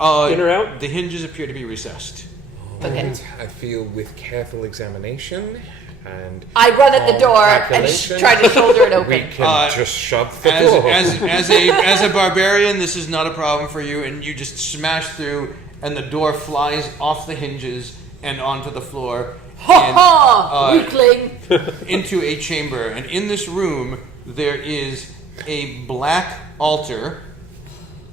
In or out? The hinges appear to be recessed. Okay. And I feel with careful examination and I run at the door and calculation, try to shoulder it we open. can just shove the door. As a barbarian, this is not a problem for you, and you just smash through, and the door flies off the hinges and onto the floor. Ha ha! and, Weakling! into a chamber. And in this room, there is a black altar,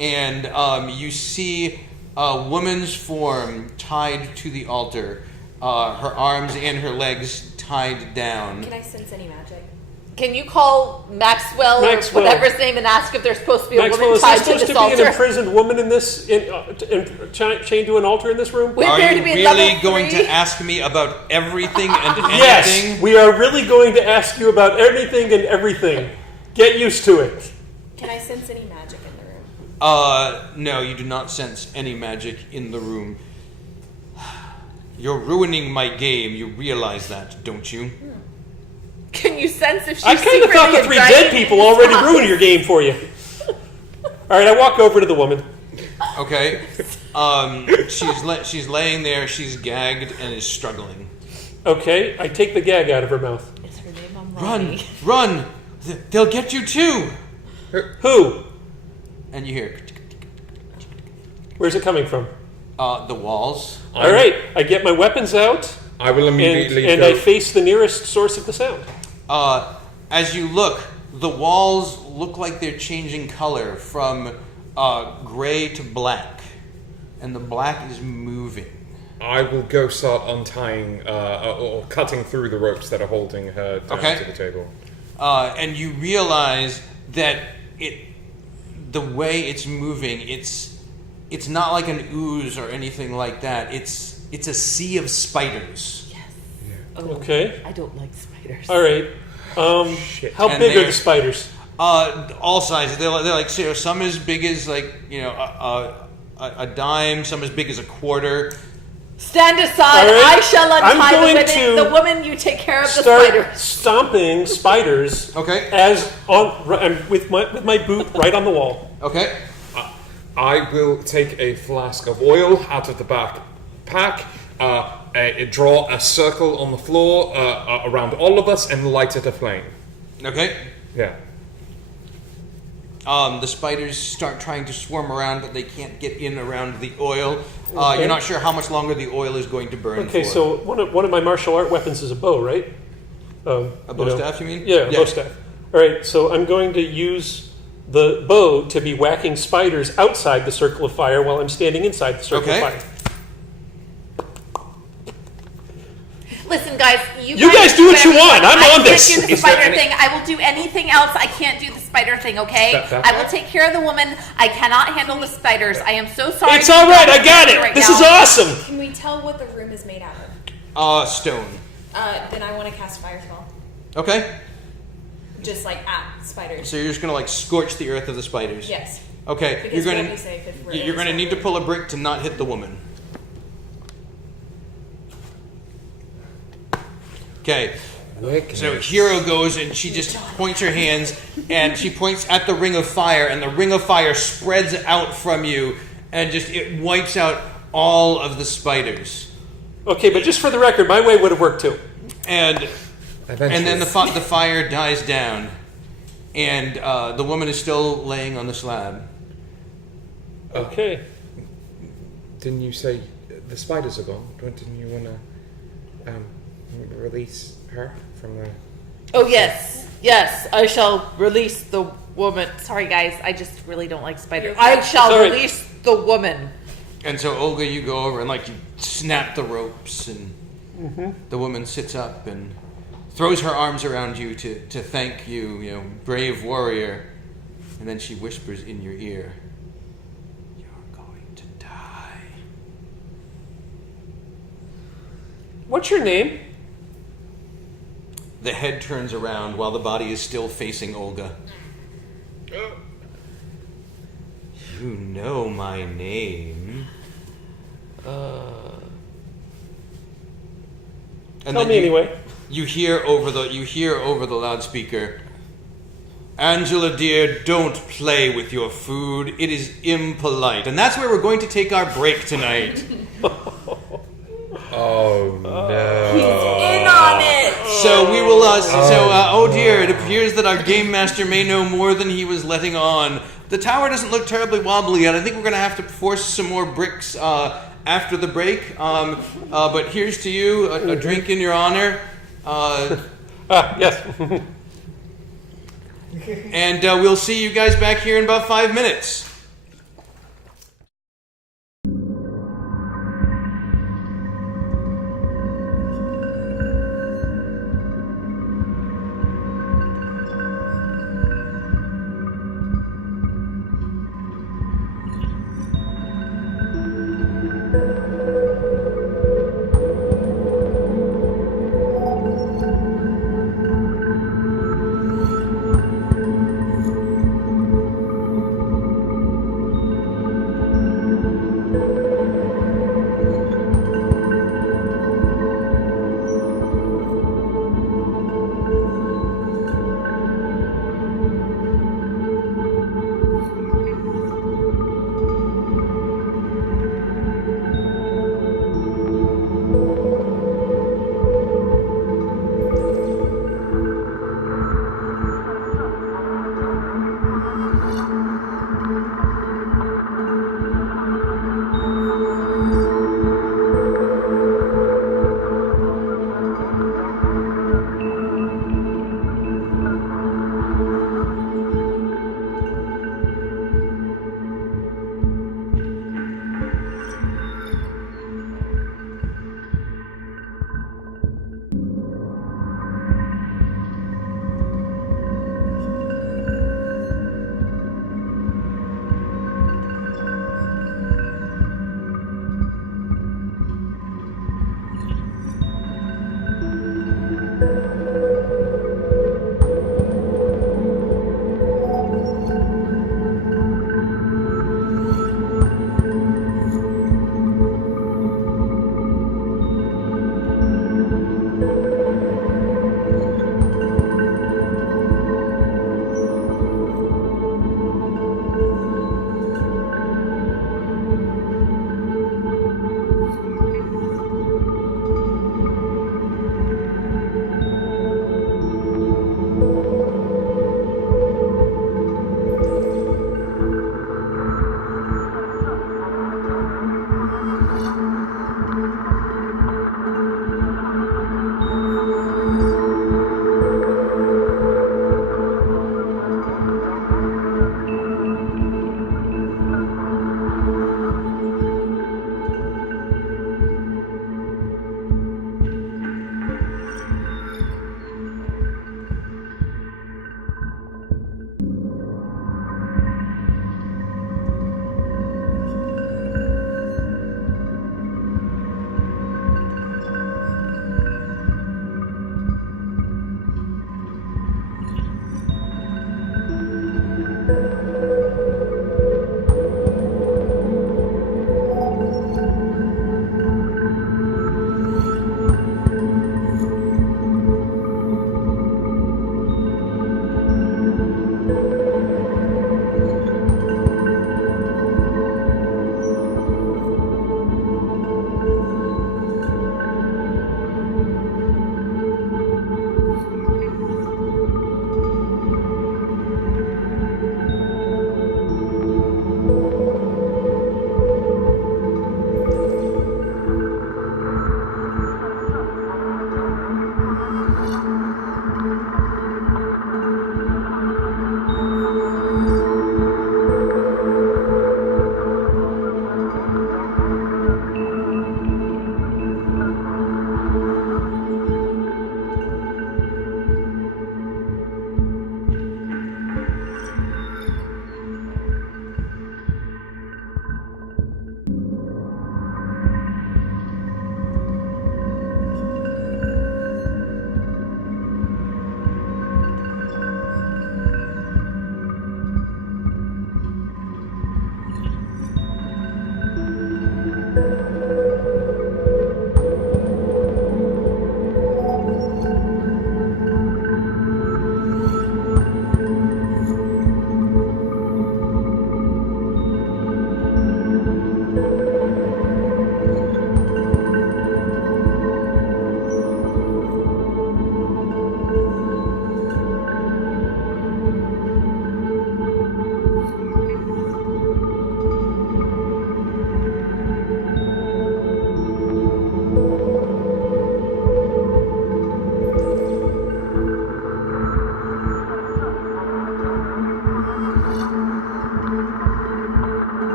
and you see a woman's form tied to the altar, her arms and her legs tied down. Can I sense any magic? Can you call Maxwell, Maxwell. or whatever his name and ask if there's supposed to be a Maxwell, woman is there tied to supposed this to be an altar? imprisoned woman in this, chained to an altar in this room? We Are appear you to be really level going 3. to ask me about everything and anything? Yes, we are really going to ask you about anything and everything. Get used to it. Can I sense any magic in the room? No, you do not sense any magic in the room. You're ruining my game. You realize that, don't you? Can you sense if she's I kind of thought the secretly 3 a dead dragon people in already disguise? ruined your game for you. All right, I walk over to the woman. Okay. She's laying there. She's gagged and is struggling. Okay, I take the gag out of her mouth. Is her name on Run, Ronnie? run! They'll get you too. Who? And you hear Where's it coming from? the walls. All right, I get my weapons out, I will immediately and go. I face the nearest source of the sound. As you look, the walls look like they're changing color from gray to black, and the black is moving. I will go start untying or cutting through the ropes that are holding her down Okay. to the table. And you realize that the way it's moving, it's not like an ooze or anything like that. It's a sea of spiders. Okay. I don't like spiders. All right. How And big are they're- the spiders? All sizes. They're like some as big as a dime, some as big as a quarter. Stand aside. All right. I shall I'm untie going the to women. The woman, you take care of the Start spiders. stomping spiders. Okay. With my boot right on the wall. Okay. I will take a flask of oil out of the backpack, draw a circle on the floor around all of us, and light it aflame. Okay. Yeah. The spiders start trying to swarm around, but they can't get in around the oil. Okay. You're not sure how much longer the oil is going to burn Okay, for. so one of my martial art weapons is a bow, right? A bow staff, you mean? Yeah, a bow staff. All right, so I'm going to use the bow to be whacking spiders outside the circle of fire while I'm standing inside the circle Okay. of fire. Listen, guys, You guys do what you want. I'm on this. I can't do the Is there spider any- thing. I will do anything else. I can't do the spider thing, okay? That I will take care of the woman. I cannot handle the spiders. I am so sorry. It's all right. I got it. Right This now. is awesome. Can we tell what the room is made out of? Stone. Then I want to cast fire spell. Okay. Just like at spiders. So you're just gonna scorch the earth of the spiders. Yes. Okay. Because You're we'll gonna be safe if we're you're in gonna this need to room. pull a brick to not hit the woman. Okay. So Hero goes and she just points her hands and she points at the ring of fire, and the ring of fire spreads out from you and it wipes out all of the spiders. Okay, but just for the record, my way would have worked too. And then the Eventually. fire dies down, and the woman is still laying on the slab. Okay. Didn't you say the spiders are gone? Didn't you want to release her from the... Oh yes, yes, I shall release the woman. Sorry guys, I just really don't like spiders. I shall Sorry. release the woman. And so Olga, you go over and like you snap the ropes, and the woman sits up and throws her arms around you to thank you, you know, brave warrior. And then she whispers in your ear, "You're going to die." What's your name? The head turns around while the body is still facing Olga. You know my name. And Tell then me anyway. You hear over the loudspeaker, "Angela dear, don't play with your food. It is impolite." And that's where we're going to take our break tonight. Oh, no. In on it. So we will. Oh dear! It appears that our game master may know more than he was letting on. The tower doesn't look terribly wobbly, and I think we're going to have to force some more bricks after the break. But here's to you, a drink in your honor. Yes. And we'll see you guys back here in about 5 minutes.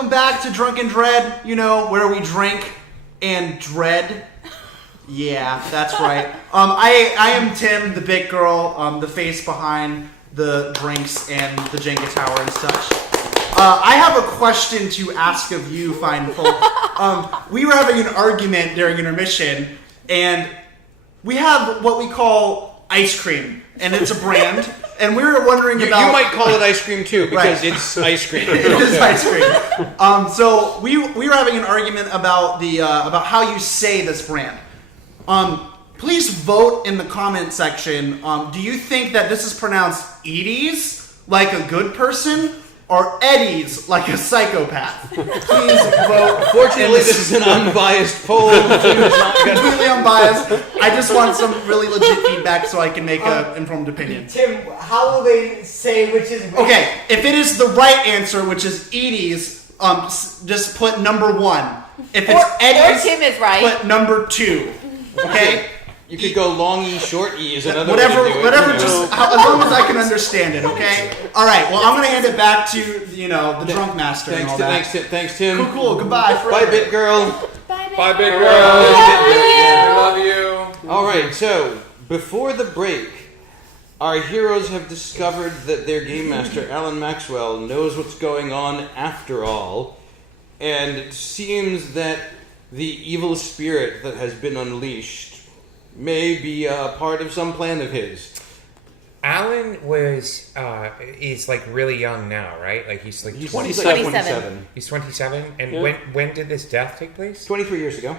welcome back to Drunken Dread, you know, where we drink and dread. Yeah, that's right. I am Tim, the big girl, the face behind the drinks and the Jenga tower and such. I have a question to ask of you, fine folk. We were having an argument during intermission, and we have what we call ice cream, and it's a brand. And we were wondering about... You might call it ice cream too, because Right. it's ice cream. It is ice cream. So we were having an argument about the about how you say this brand. Please vote in the comment section. Do you think that this is pronounced Edie's, like a good person, or Eddie's, like a psychopath? Please vote. Fortunately, this is an unbiased poll. Completely unbiased. I just want some really legit feedback so I can make an informed opinion. Tim, how will they say which is which? Okay, if it is the right answer, which is Edie's, just put number 1. If it's Eddie's, or Tim is right. put number 2. Okay? You could go long E, short E is another Whatever, way to do it. whatever. you know. Just as long as I can understand it. Okay. All right. Well, I'm gonna hand it back to the drunk master and all that. Thanks, Tim. Cool. Goodbye. Bye, forever. Bit Girl. Bye, big girl. I love you. All right, so before the break, our heroes have discovered that their game master, Alan Maxwell, knows what's going on after all, and it seems that the evil spirit that has been unleashed may be a part of some plan of his. Alan is like really young now, right? Like he's like He's 27. 27. He's 27. And Yeah. when did this death take place? 23 years ago.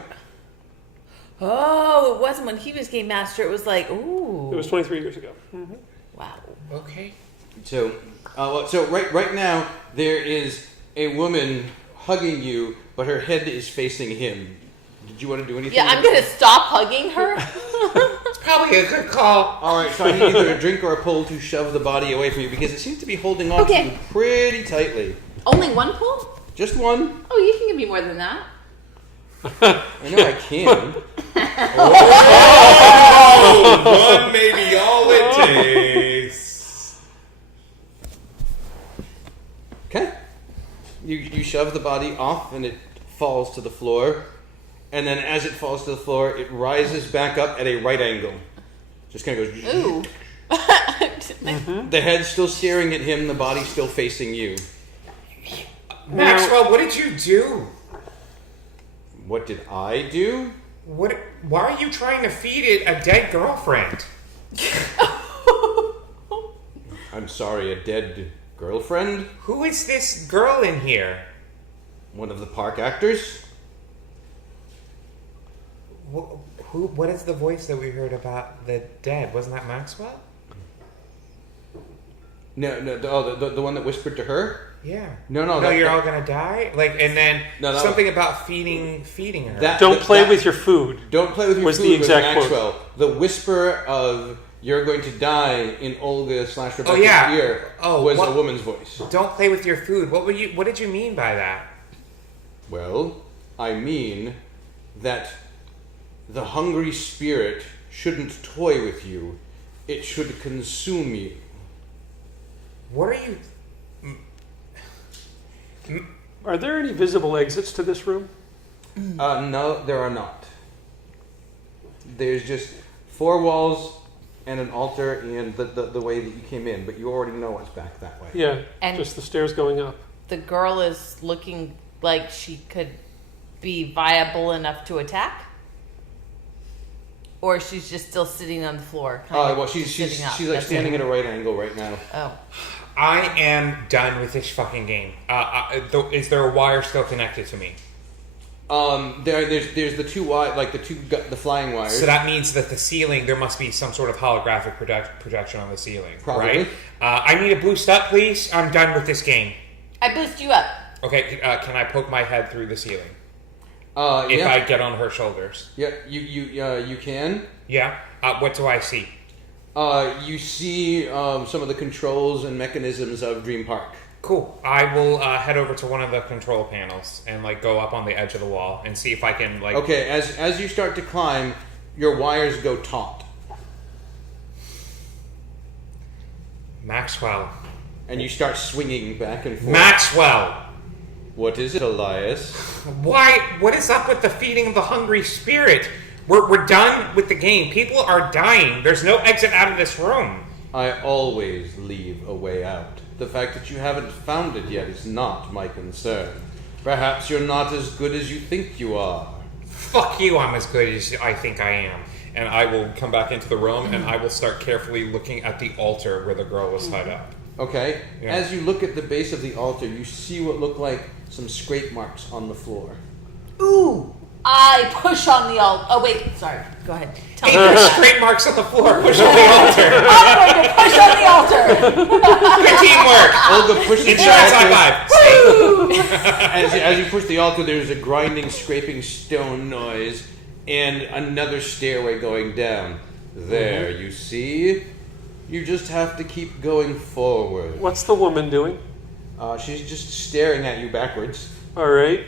Oh, it wasn't when he was game master. It was like, ooh. It was 23 years ago. Wow. Okay. So, so right now there is a woman hugging you, but her head is facing him. Did you want to do anything? Yeah, I'm gonna stop hugging her. It's probably a good call. All right, so I need either a drink or a pull to shove the body away from you because it seems to be holding on to Okay. you pretty tightly. Only one pull? Just one. Oh, you can give me more than that. I know I can. One may be all it takes. Okay. You shove the body off and it falls to the floor. And then as it falls to the floor, it rises back up at a right angle. Just kind of goes... Ooh. The head's still staring at him, the body's still facing you. Maxwell, what did you do? What did I do? Why are you trying to feed it a dead girlfriend? I'm sorry, a dead girlfriend? Who is this girl in here? One of the park actors? What is the voice that we heard about the dead? Wasn't that Maxwell? No, the one that whispered to her? Yeah. No, You're all gonna die. Like, and then No, that something about feeding her. Don't play with your food. Don't play with your Was food the exact with Maxwell. The whisper of "you're going to die" in Olga/Rebecca's ear was what- a woman's voice. Don't play with your food. What did you mean by that? Well, I mean that the hungry spirit shouldn't toy with you. It should consume you. What are you? Are there any visible exits to this room? No, there are not. There's just 4 walls and an altar and the way that you came in, but you already know it's back that way. Yeah, And- just the stairs going up. The girl is looking like she could be viable enough to attack? Or she's just still sitting on the floor? Well, she's sitting up. like That's standing it. at a right angle right now. Oh. I am done with this fucking game. Is there a wire still connected to me? There's the two wide, like the flying wires. So that means that the ceiling, there must be some sort of holographic projection on the ceiling, Probably. right? I need a boost up, please. I'm done with this game. I boost you up. Okay, can I poke my head through the ceiling if yeah, I get on her shoulders? yeah, you can. Yeah. What do I see? You see some of the controls and mechanisms of Dream Park. Cool. I will head over to one of the control panels and like go up on the edge of the wall and see if I can like. Okay, as you start to climb, your wires go taut, Maxwell. and you start swinging back and forth. Maxwell. What is it, Elias? Why? What is up with the feeding of the hungry spirit? We're done with the game. People are dying. There's no exit out of this room. I always leave a way out. The fact that you haven't found it yet is not my concern. Perhaps you're not as good as you think you are. Fuck you, I'm as good as I think I am. And I will come back into the room and I will start carefully looking at the altar where the girl was tied up. Okay? Yeah. As you look at the base of the altar, you see what look like some scrape marks on the floor. Ooh. I push on the altar. Oh, wait. Sorry. Go ahead. Tell Hey, me. there's scrape marks on the floor. Push on the altar. I'm going to push on the altar. Good teamwork. Olga pushes the Insurance altar. high five. As you push the altar, there's a grinding, scraping stone noise and another stairway going down. There, you see? You just have to keep going forward. What's the woman doing? She's just staring at you backwards All right.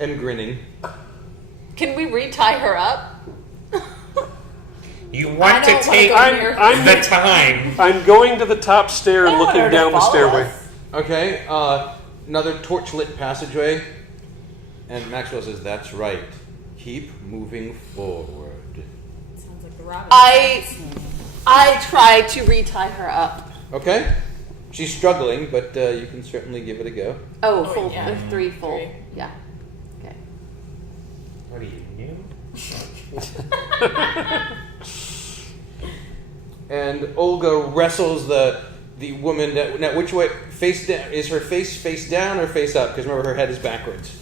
and grinning. Can we retie her up? You I want to don't wanna take go near- the time. I'm going to the top stair and I don't want her looking to down the follow stairway. us. Okay, another torch-lit passageway. And Maxwell says, that's right. Keep moving forward. Sounds like the Robin. I try to retie her up. Okay? She's struggling, but you can certainly give it a go. Oh, Oh, full. yeah. Three full. Three. Yeah. Okay. What are you, new? And Olga wrestles the woman. Now, which way? Face down? Is her face down or face up? Because remember, her head is backwards.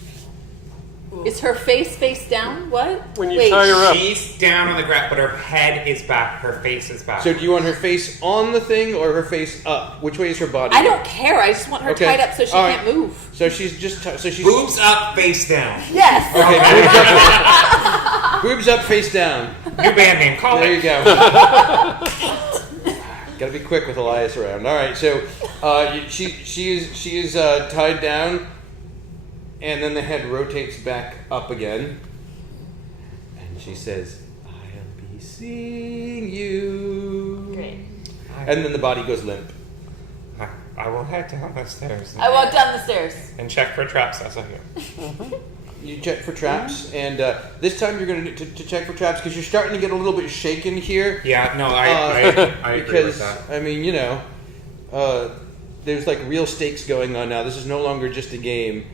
Is her face down? What? When you Wait, tie her up, She's down on the ground, but her head is back. Her face is back. So, do you want her face on the thing or her face up? Which way is her body? I don't care. I just want her Okay. tied up so she All right. can't move. So she's just so she's Boobs up, face down. Yes. Okay, boobs up, face down. New band name. Call There it. you go. Got to be quick with Elias around. All right, so she is tied down, and then the head rotates back up again, and she says, "I'll be seeing you." Great. And then the body goes limp. I will head down the stairs I walk down the stairs. and check for traps as I go. You check for traps, and this time you're going to need to check for traps because you're starting to get a little bit shaken here. Yeah, no, I agree Because with that. I mean, there's like real stakes going on now. This is no longer just a game,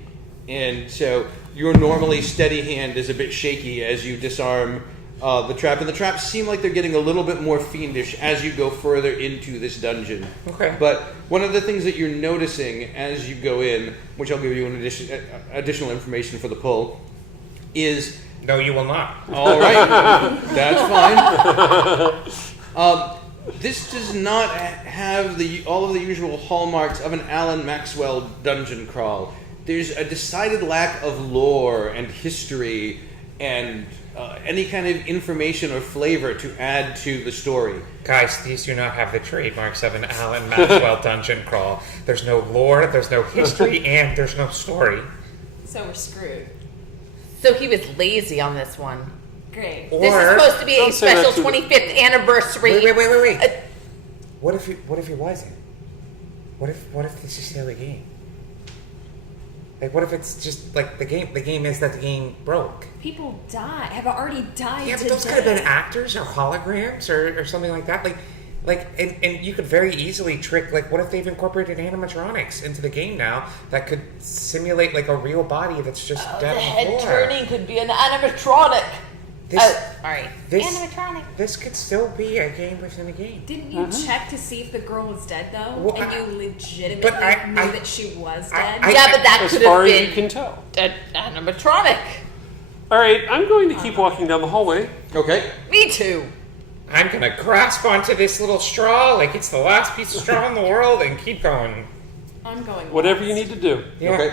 and so your normally steady hand is a bit shaky as you disarm the trap, and the traps seem like they're getting a little bit more fiendish as you go further into this dungeon. Okay. But one of the things that you're noticing as you go in, which I'll give you additional information for the pull, is No, you will not. all right. That's fine. This does not have all of the usual hallmarks of an Alan Maxwell dungeon crawl. There's a decided lack of lore and history and any kind of information or flavor to add to the story. Guys, these do not have the trademarks of an Alan Maxwell dungeon crawl. There's no lore, there's no history, and there's no story. So we're screwed. So he was lazy on this one. Great. Or This is supposed to be a Don't say that special to the- 25th anniversary. wait. What if he wasn't? What if this is still a game? Like, what if it's just like the game is that the game broke? People have already died. Yeah, but those could have been actors or holograms or something like that. And you could very easily trick, like, what if they've incorporated animatronics into the game now that could simulate, like, a real body that's just The dead on the head floor? turning could be an animatronic. This, All right. this, Animatronic. this could still be a game within a game. Didn't you check to see if the girl was dead though? Well, and I- you legitimately but I- knew I- that she was I- dead? I- Yeah, but that as could far have as you been can tell. an animatronic. All right, I'm going to keep walking down the hallway. Okay. Me too. I'm gonna grasp onto this little straw like it's the last piece of straw in the world and keep going. I'm going. Whatever you need to do. Yeah. Okay.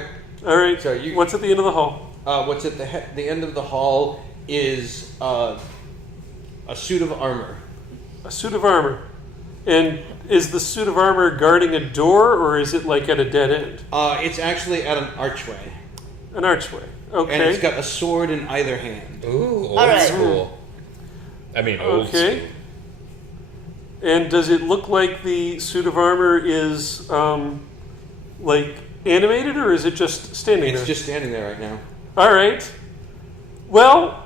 All right. So you- What's at the end of the hall? What's at the end of the hall is a suit of armor. A suit of armor. And is the suit of armor guarding a door, or is it like at a dead end? It's actually at an archway, An archway. Okay. and it's got a sword in either hand. Ooh, old right. school. I mean, old Okay. school. And does it look like the suit of armor is like animated, or is it just standing It's there? just standing there right now. All right. Well,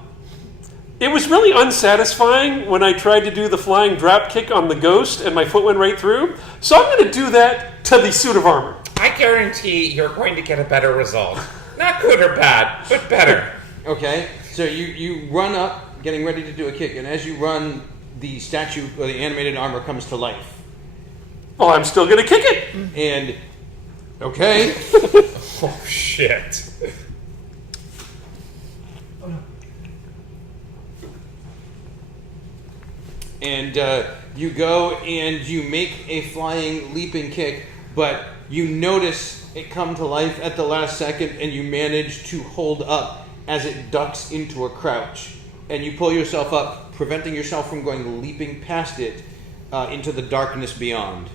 it was really unsatisfying when I tried to do the flying drop kick on the ghost and my foot went right through. So I'm going to do that to the suit of armor. I guarantee you're going to get a better result. Not good or bad, but better. Okay, so you run up, getting ready to do a kick, and as you run, the statue or the animated armor comes to life. Well, I'm still going to kick it. And okay, Oh, shit. and you go and you make a flying leaping kick, but you notice it come to life at the last second, and you manage to hold up as it ducks into a crouch, and you pull yourself up, preventing yourself from going leaping past it into the darkness beyond.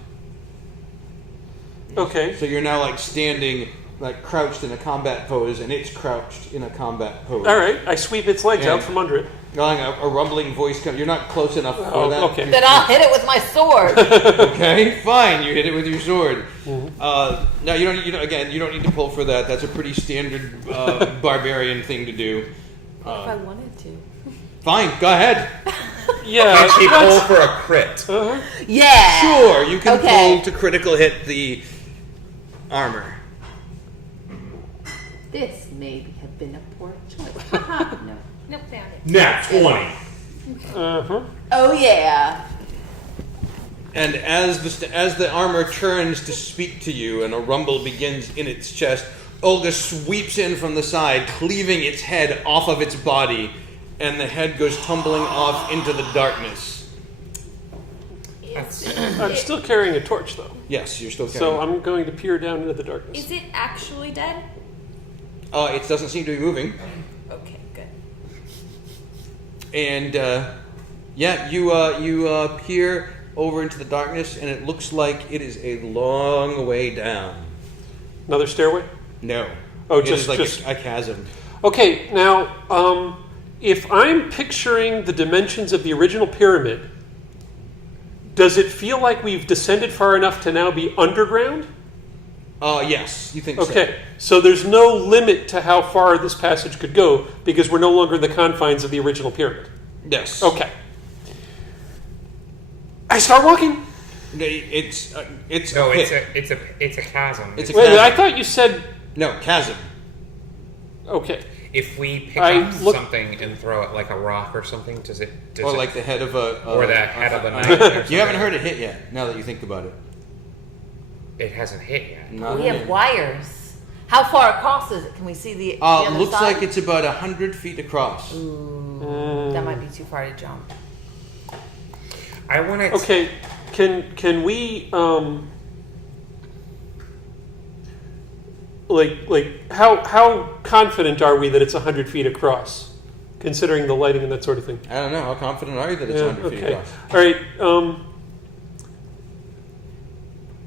Okay. So you're now like standing, like crouched in a combat pose, and it's crouched in a combat pose. All right. I sweep its legs out And- from under it. A rumbling voice comes. You're not close enough for Oh, that. okay. Then I'll hit it with my sword. Okay, fine. You hit it with your sword. Now you don't need to pull for that. That's a pretty standard barbarian thing to do. If I wanted to. Fine, go ahead. Yeah. He that's- roll for a crit. Yeah. Sure, you can Okay. pull to critical hit the armor. This may have been a poor choice. No. Nope, found it. Nat 20. Uh-huh. Oh yeah. And as the armor turns to speak to you, and a rumble begins in its chest, Olga sweeps in from the side, cleaving its head off of its body, and the head goes tumbling off into the darkness. I'm still carrying a torch, though. Yes, you're still carrying. So I'm going to peer down into the darkness. Is it actually dead? It doesn't seem to be moving. Okay, good. And you peer over into the darkness, and it looks like it is a long way down. Another stairway? No. Oh, It just- is like just- a chasm. Okay, now, if I'm picturing the dimensions of the original pyramid, does it feel like we've descended far enough to now be underground? Yes, you think so. Okay, so there's no limit to how far this passage could go because we're no longer in the confines of the original pyramid. Yes. Okay. I start walking. It's No, pit. it's a chasm. It's a Wait, chasm. I thought you said No, chasm. okay. If we pick I up look- something and throw it like a rock or something, does it? Or like the head of a... Or the head of a knight. Or something. You haven't heard it hit yet, now that you think about it. It hasn't hit yet. Not We yet. have wires. How far across is it? Can we see the other Looks side? like it's about 100 feet across. That might be too far to jump. I want to. Okay, can we like how confident are we that it's 100 feet across, considering the lighting and that sort of thing? I don't know, how confident are you that it's 100 feet okay. across? All right.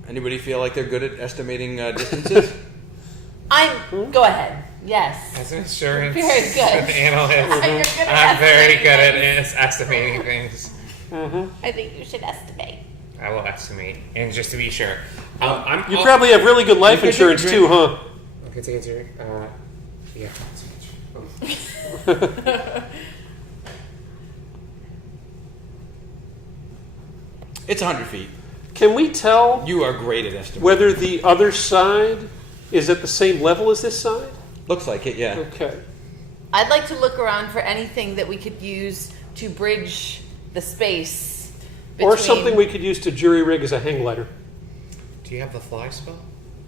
Anybody feel like they're good at estimating distances? Go ahead. Yes. As an insurance Very good. analyst, You're good at I'm very estimating good at things. estimating things. I think you should estimate. I will estimate, and just to be sure, You probably have really good life You could insurance drink- too, huh? Okay, to answer. Yeah. It's 100 feet. Can we tell You are great at estimating. whether the other side is at the same level as this side? Looks like it, yeah. Okay. I'd like to look around for anything that we could use to bridge the space between... Or something we could use to jury rig as a hang glider. Do you have the fly spell?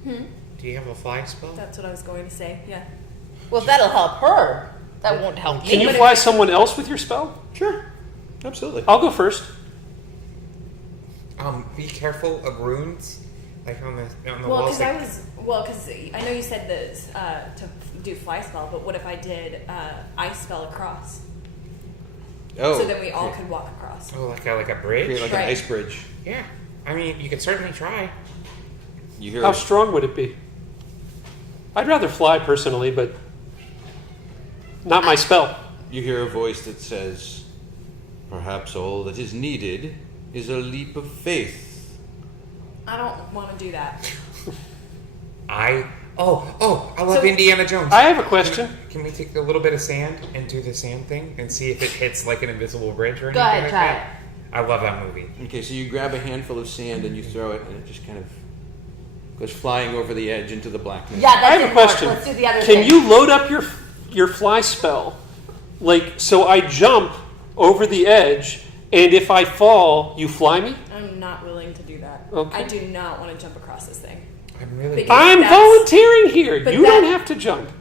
Do you have a fly spell? That's what I was going to say. Yeah. Well, that'll help her. That won't help Can me. you but fly someone else with your spell? Sure. Absolutely. I'll go first. Be careful of runes, like on the Well, walls. because I know you said that to do fly spell, but what if I did ice spell across? Oh. So then we all could walk across. Oh, like a bridge. Create like Right. an ice bridge. Yeah, I mean, you could certainly try. You hear How strong would it be? I'd rather fly personally, but not my spell. you hear a voice that says, "Perhaps all that is needed is a leap of faith." I don't want to do that. I love So- Indiana Jones. I have a question. Can we take a little bit of sand and do the sand thing and see if it hits like an invisible bridge or anything Go ahead, like try that? I love that movie. Okay, so you grab a handful of sand and you throw it, and it just kind of goes flying over the edge into the blackness. Yeah, that's I have it, a Mark. question. Let's do the other Can thing. you load up your fly spell, like so I jump over the edge, and if I fall, you fly me? I'm not willing to do that. Okay. I do not want to jump across this thing. I'm really. Because- I'm That's- volunteering here. but You don't that- have to jump.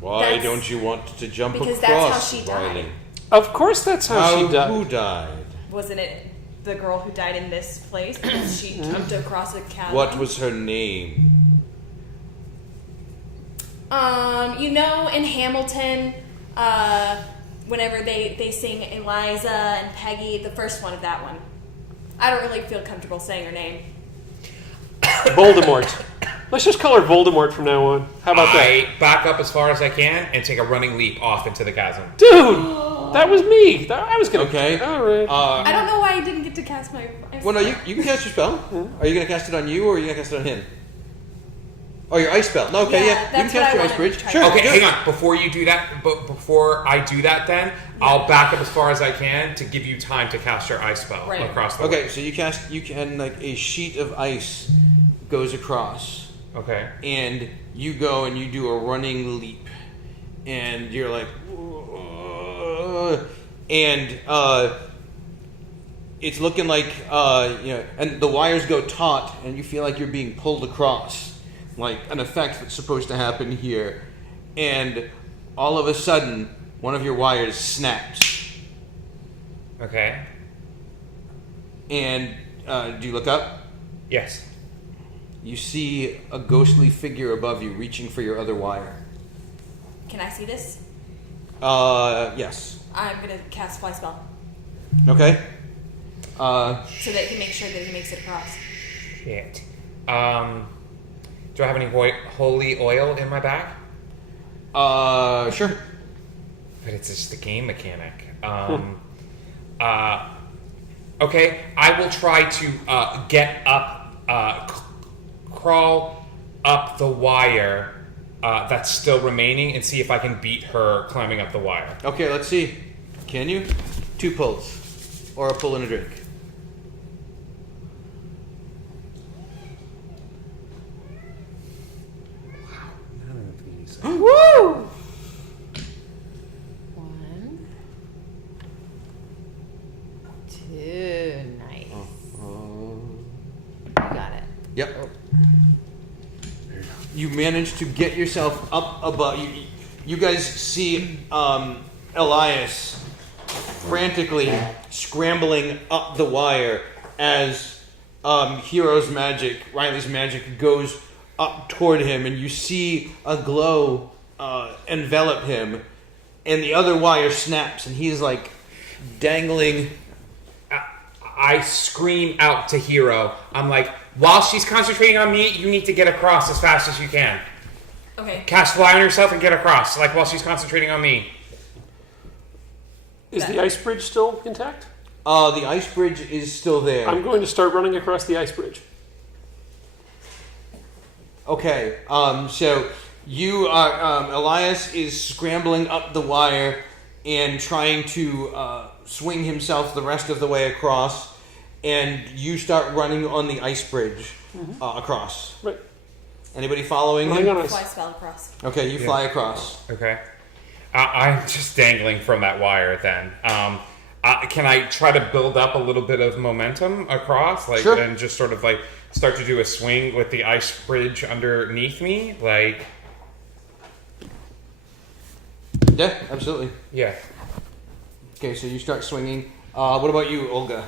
Why That's- don't you want to jump because across, that's how she died. Riley? Of course, that's how she died. Who died? Wasn't it the girl who died in this place because she jumped across a chasm? What was her name? In Hamilton, whenever they sing Eliza and Peggy, the first one of that one. I don't really feel comfortable saying her name. Voldemort. Let's just call her Voldemort from now on. How about that? I back up as far as I can and take a running leap off into the chasm. Dude, that was me. I was gonna. Okay. All right. I don't know why I didn't get to cast my. Well, no, you can cast your spell. Are you going to cast it on you, or are you going to cast it on him? Oh, your ice spell. No, okay, Yeah, yeah. You can that's what cast I your ice wanted bridge. to try. Sure. Okay, do hang it. on. Before you do that, but before I do that, then I'll back up as far as I can to give you time to cast your ice spell Right. across the. Okay, so you can like a sheet of ice goes across, Okay. and you go and you do a running leap, and you're like, "Whoa," and it's looking like and the wires go taut, and you feel like you're being pulled across, like an effect that's supposed to happen here, and all of a sudden, one of your wires snaps, Okay. and do you look up? Yes. You see a ghostly figure above you reaching for your other wire. Can I see this? Yes. I'm gonna cast fly spell Okay. so that he makes sure that he makes it across. Shit. Do I have any holy oil in my bag? Sure. But it's just a game mechanic. Okay, I will try to get up, crawl up the wire that's still remaining and see if I can beat her climbing up the wire. Okay, let's see. Can you? 2 pulls. Or a pull and a drink. Woo! 1, 2, nice. You got it. Yep. You manage to get yourself up above. You guys see Elias frantically scrambling up the wire as Hero's magic, Riley's magic, goes up toward him, and you see a glow envelop him, and the other wire snaps, and he's like dangling. I scream out to Hero. I'm like, while she's concentrating on me, you need to get across as fast as you can. Okay. Cast fly on yourself and get across, like while she's concentrating on me. Is the ice bridge still intact? The ice bridge is still there. I'm going to start running across the ice bridge. Okay, so you are, Elias is scrambling up the wire and trying to swing himself the rest of the way across, and you start running on the ice bridge across. Right. Anybody following Running him? on Fly ice. spell across. Okay, you fly across. Okay. I'm just dangling from that wire then. Can I try to build up a little bit of momentum across? Like, Sure. and just sort of like start to do a swing with the ice bridge underneath me? Like, Yeah, absolutely. yeah. Okay, so you start swinging. What about you, Olga?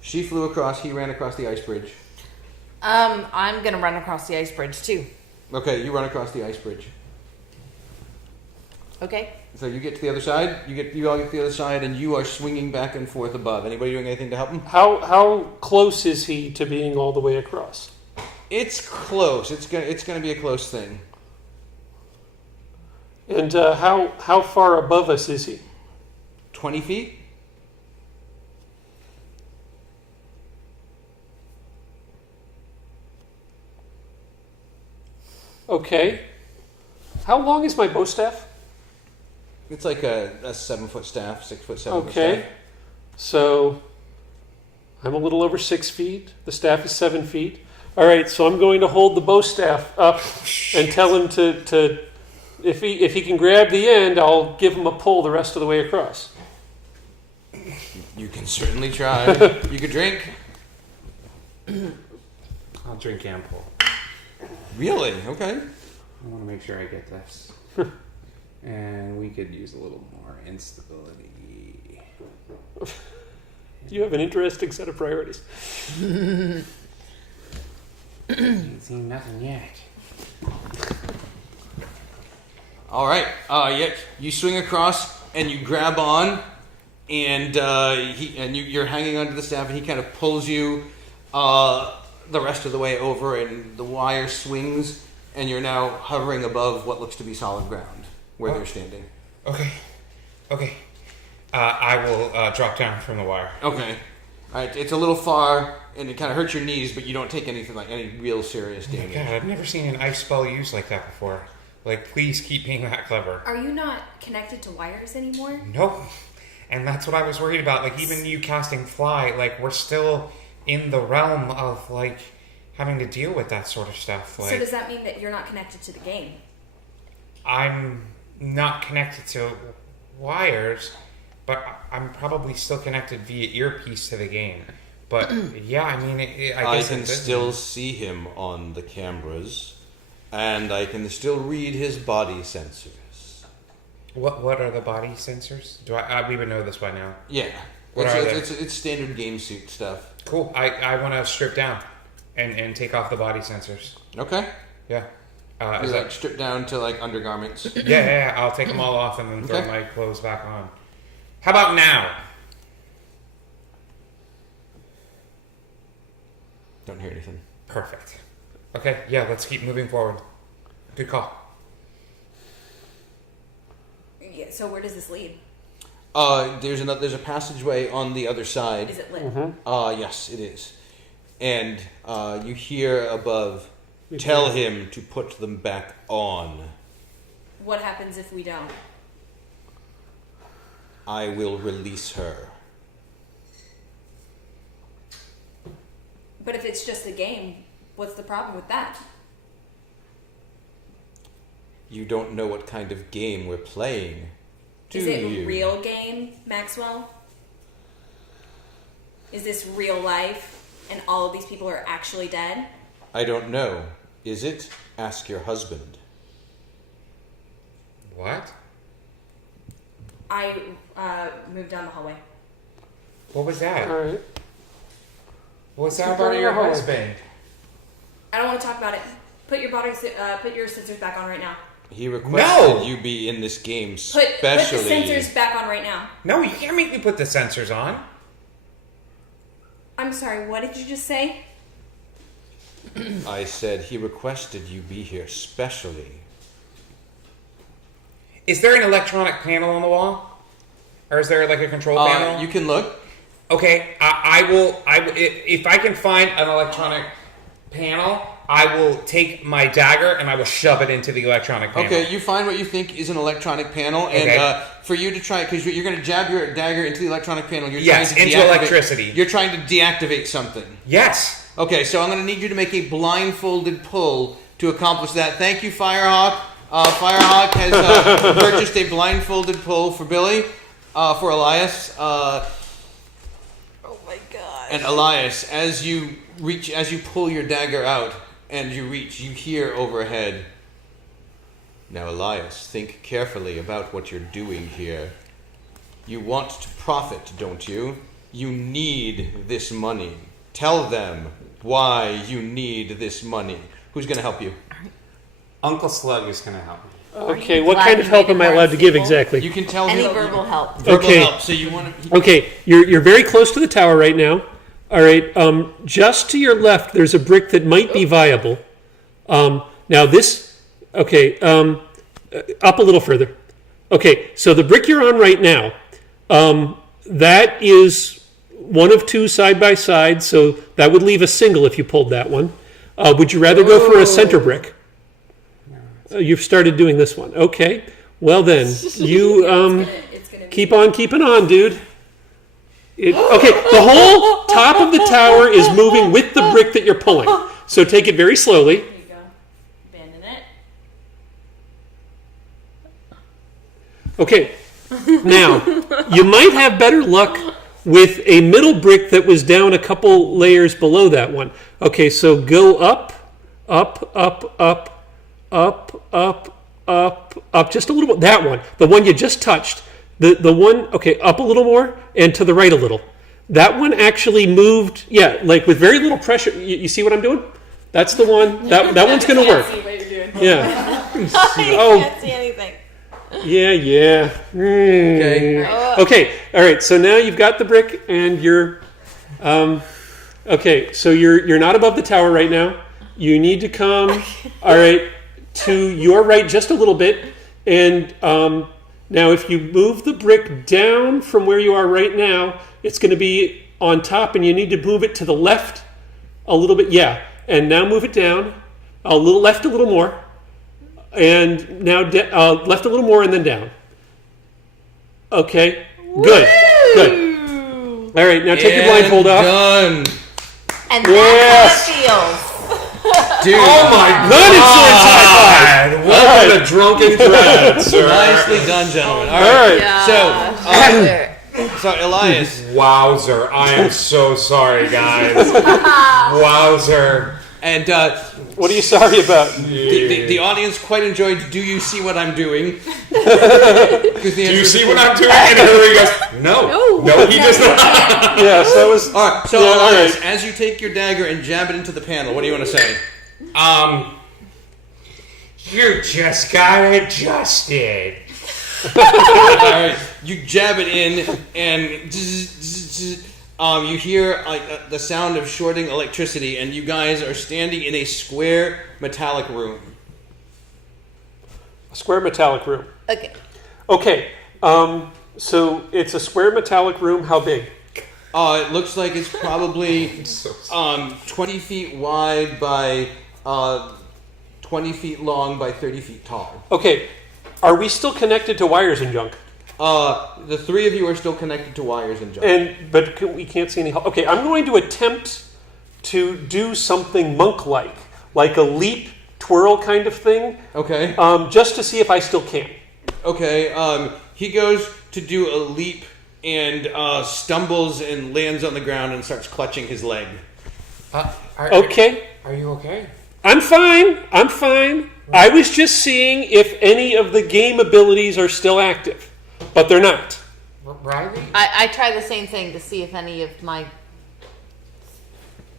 She flew across, he ran across the ice bridge. I'm gonna run across the ice bridge too. Okay, you run across the ice bridge. Okay. So you get to the other side, you all get to the other side, and you are swinging back and forth above. Anybody doing anything to help him? How close is he to being all the way across? It's close. It's gonna be a close thing. And how far above us is he? 20 feet? Okay. How long is my bow staff? It's like a 7-foot staff, 6-foot, 7-foot Okay. staff. So I'm a little over 6 feet. The staff is 7 feet. All right, so I'm going to hold the bow staff up and tell him to if he can grab the end, I'll give him a pull the rest of the way across. You can certainly try. You could drink. I'll drink and pull. Really? Okay. I want to make sure I get this. And we could use a little more instability. You have an interesting set of priorities. Ain't seen nothing yet. All right. You swing across and you grab on, and you're hanging onto the staff, and he kind of pulls you the rest of the way over, and the wire swings, and you're now hovering above what looks to be solid ground where they're standing. Okay. I will drop down from the wire. Okay. All right. It's a little far, and it kind of hurts your knees, but you don't take anything like any real serious God, damage. I've never seen an ice spell used like that before. Like, please keep being that clever. Are you not connected to wires anymore? Nope. And that's what I was worried about. Like, even you casting fly, like, we're still in the realm of, like, having to deal with that sort of stuff. Like, So does that mean that you're not connected to the game? I'm not connected to wires, but I'm probably still connected via earpiece to the game. But, yeah, I mean, I guess can it does- still see him on the cameras, and I can still read his body sensors. What are the body sensors? We would know this by now. Yeah. What are they? It's standard game suit stuff. Cool. I want to strip down and take off the body sensors. Okay. Yeah. You Is like that, stripped down to like undergarments. yeah, I'll take them all off and then throw Okay. my clothes back on. How about now? Don't hear anything. Perfect. Okay, yeah, let's keep moving forward. Good call. Yeah, so where does this lead? There's a passageway on the other side. Is it lit? Yes, it is. And you hear above, tell him to put them back on. What happens if we don't? I will release her. But if it's just a game, what's the problem with that? You don't know what kind of game we're playing, do Is it you? a real game, Maxwell? Is this real life and all of these people are actually dead? I don't know. Is it? Ask your husband. What? I moved down the hallway. What was that? All right. What's Keep that about going your on. husband? I don't want to talk about it. Put your sensors back on right now. He requested No! you be in this game Put specially. the sensors back on right now. No, you can't make me put the sensors on. I'm sorry, what did you just say? I said he requested you be here specially. Is there an electronic panel on the wall? Or is there like a control panel? You can look. Okay, I will. If I can find an electronic panel, I will take my dagger and I will shove it into the electronic panel. Okay, you find what you think is an electronic panel, and Okay. for you to try, because you're going to jab your dagger into the electronic panel. You're Yes, trying to into deactivate- electricity. You're trying to deactivate something. Yes. Okay, so I'm going to need you to make a blindfolded pull to accomplish that. Thank you, Firehawk. Firehawk has purchased a blindfolded pull for Billy, for Elias. Oh my god. And Elias, as you pull your dagger out and you reach, you hear overhead. Now, Elias, think carefully about what you're doing here. You want to profit, don't you? You need this money. Tell them why you need this money. Who's going to help you? Uncle Slug is going to help me. Okay, you what glad kind you of help made it am I more allowed to give stable? exactly? You can tell Any him verbal help. verbal Okay. help. So you want to. Okay, you're very close to the tower right now. All right, just to your left, there's a brick that might be viable. Now this, okay, up a little further. Okay, so the brick you're on right now, that is one of two side by side, so that would leave a single if you pulled that one. Would you rather go for a center brick? You've started doing this one. Okay. Well then, you It's gonna be keep on keeping on, dude. Okay, the whole top of the tower is moving with the brick that you're pulling. So take it very slowly. There you go. Abandon it. Okay. Now, you might have better luck with a middle brick that was down a couple layers below that one. Okay, so go up, up, up, up, up, up, up, just a little bit. That one, the one you just touched. The one, okay, up a little more and to the right a little. That one actually moved, yeah, like with very little pressure. You see what I'm doing? That's the one. That one's going to work. See what you're doing. Yeah. I Oh. can't see anything. Yeah. Okay. Okay. All right. So now you've got the brick, and you're. Okay. So you're not above the tower right now. You need to come. All right, to your right just a little bit, and now if you move the brick down from where you are right now, it's going to be on top, and you need to move it to the left a little bit. Yeah. And now move it down a little left, a little more. And now left a little more and then down. Okay, good. All right, now take your blindfold off. Done. And Yes. that's how it feels. Dude. Oh my None in swords high five. Welcome to Drunken Dread, sir. Nicely done, gentlemen. All All right. right. So Elias, Wowzer. I am so sorry, guys. Wowzer. and What are you sorry about? the audience quite enjoyed Do You See What I'm Doing? Do Do you see what I'm doing? And Hillary goes, no. No, he does not. Yes, that was. All right, so Yeah, all Elias, right. as you take your dagger and jab it into the panel, what do you want to say? You just got adjusted. All right, you jab it in, and you hear the sound of shorting electricity, and you guys are standing in a square metallic room. A square metallic room. Okay. Okay, so it's a square metallic room. How big? It looks like it's probably 20 feet wide by 20 feet long by 30 feet tall. Okay, are we still connected to wires and junk? The three of you are still connected to wires and junk. But we can't see any. Okay, I'm going to attempt to do something monk-like, like a leap, twirl kind of thing, Okay. just to see if I still can. Okay. He goes to do a leap and stumbles and lands on the ground and starts clutching his leg. Okay, Are you okay? I'm fine. I was just seeing if any of the game abilities are still active, but they're not. Riley? I try the same thing to see if any of my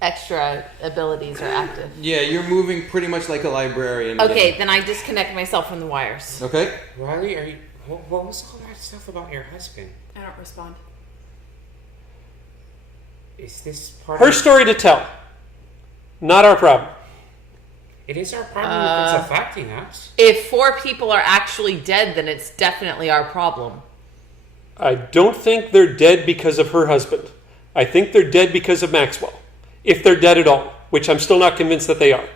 extra abilities are active. Yeah, you're moving pretty much like a librarian. Okay, then I disconnect myself from the wires. Okay. Riley, are you... What was all that stuff about your husband? I don't respond. Is this part Her of... story to tell, not our problem. It is our problem if it's affecting us. If 4 people are actually dead, then it's definitely our problem. I don't think they're dead because of her husband. I think they're dead because of Maxwell. If they're dead at all, which I'm still not convinced that they are.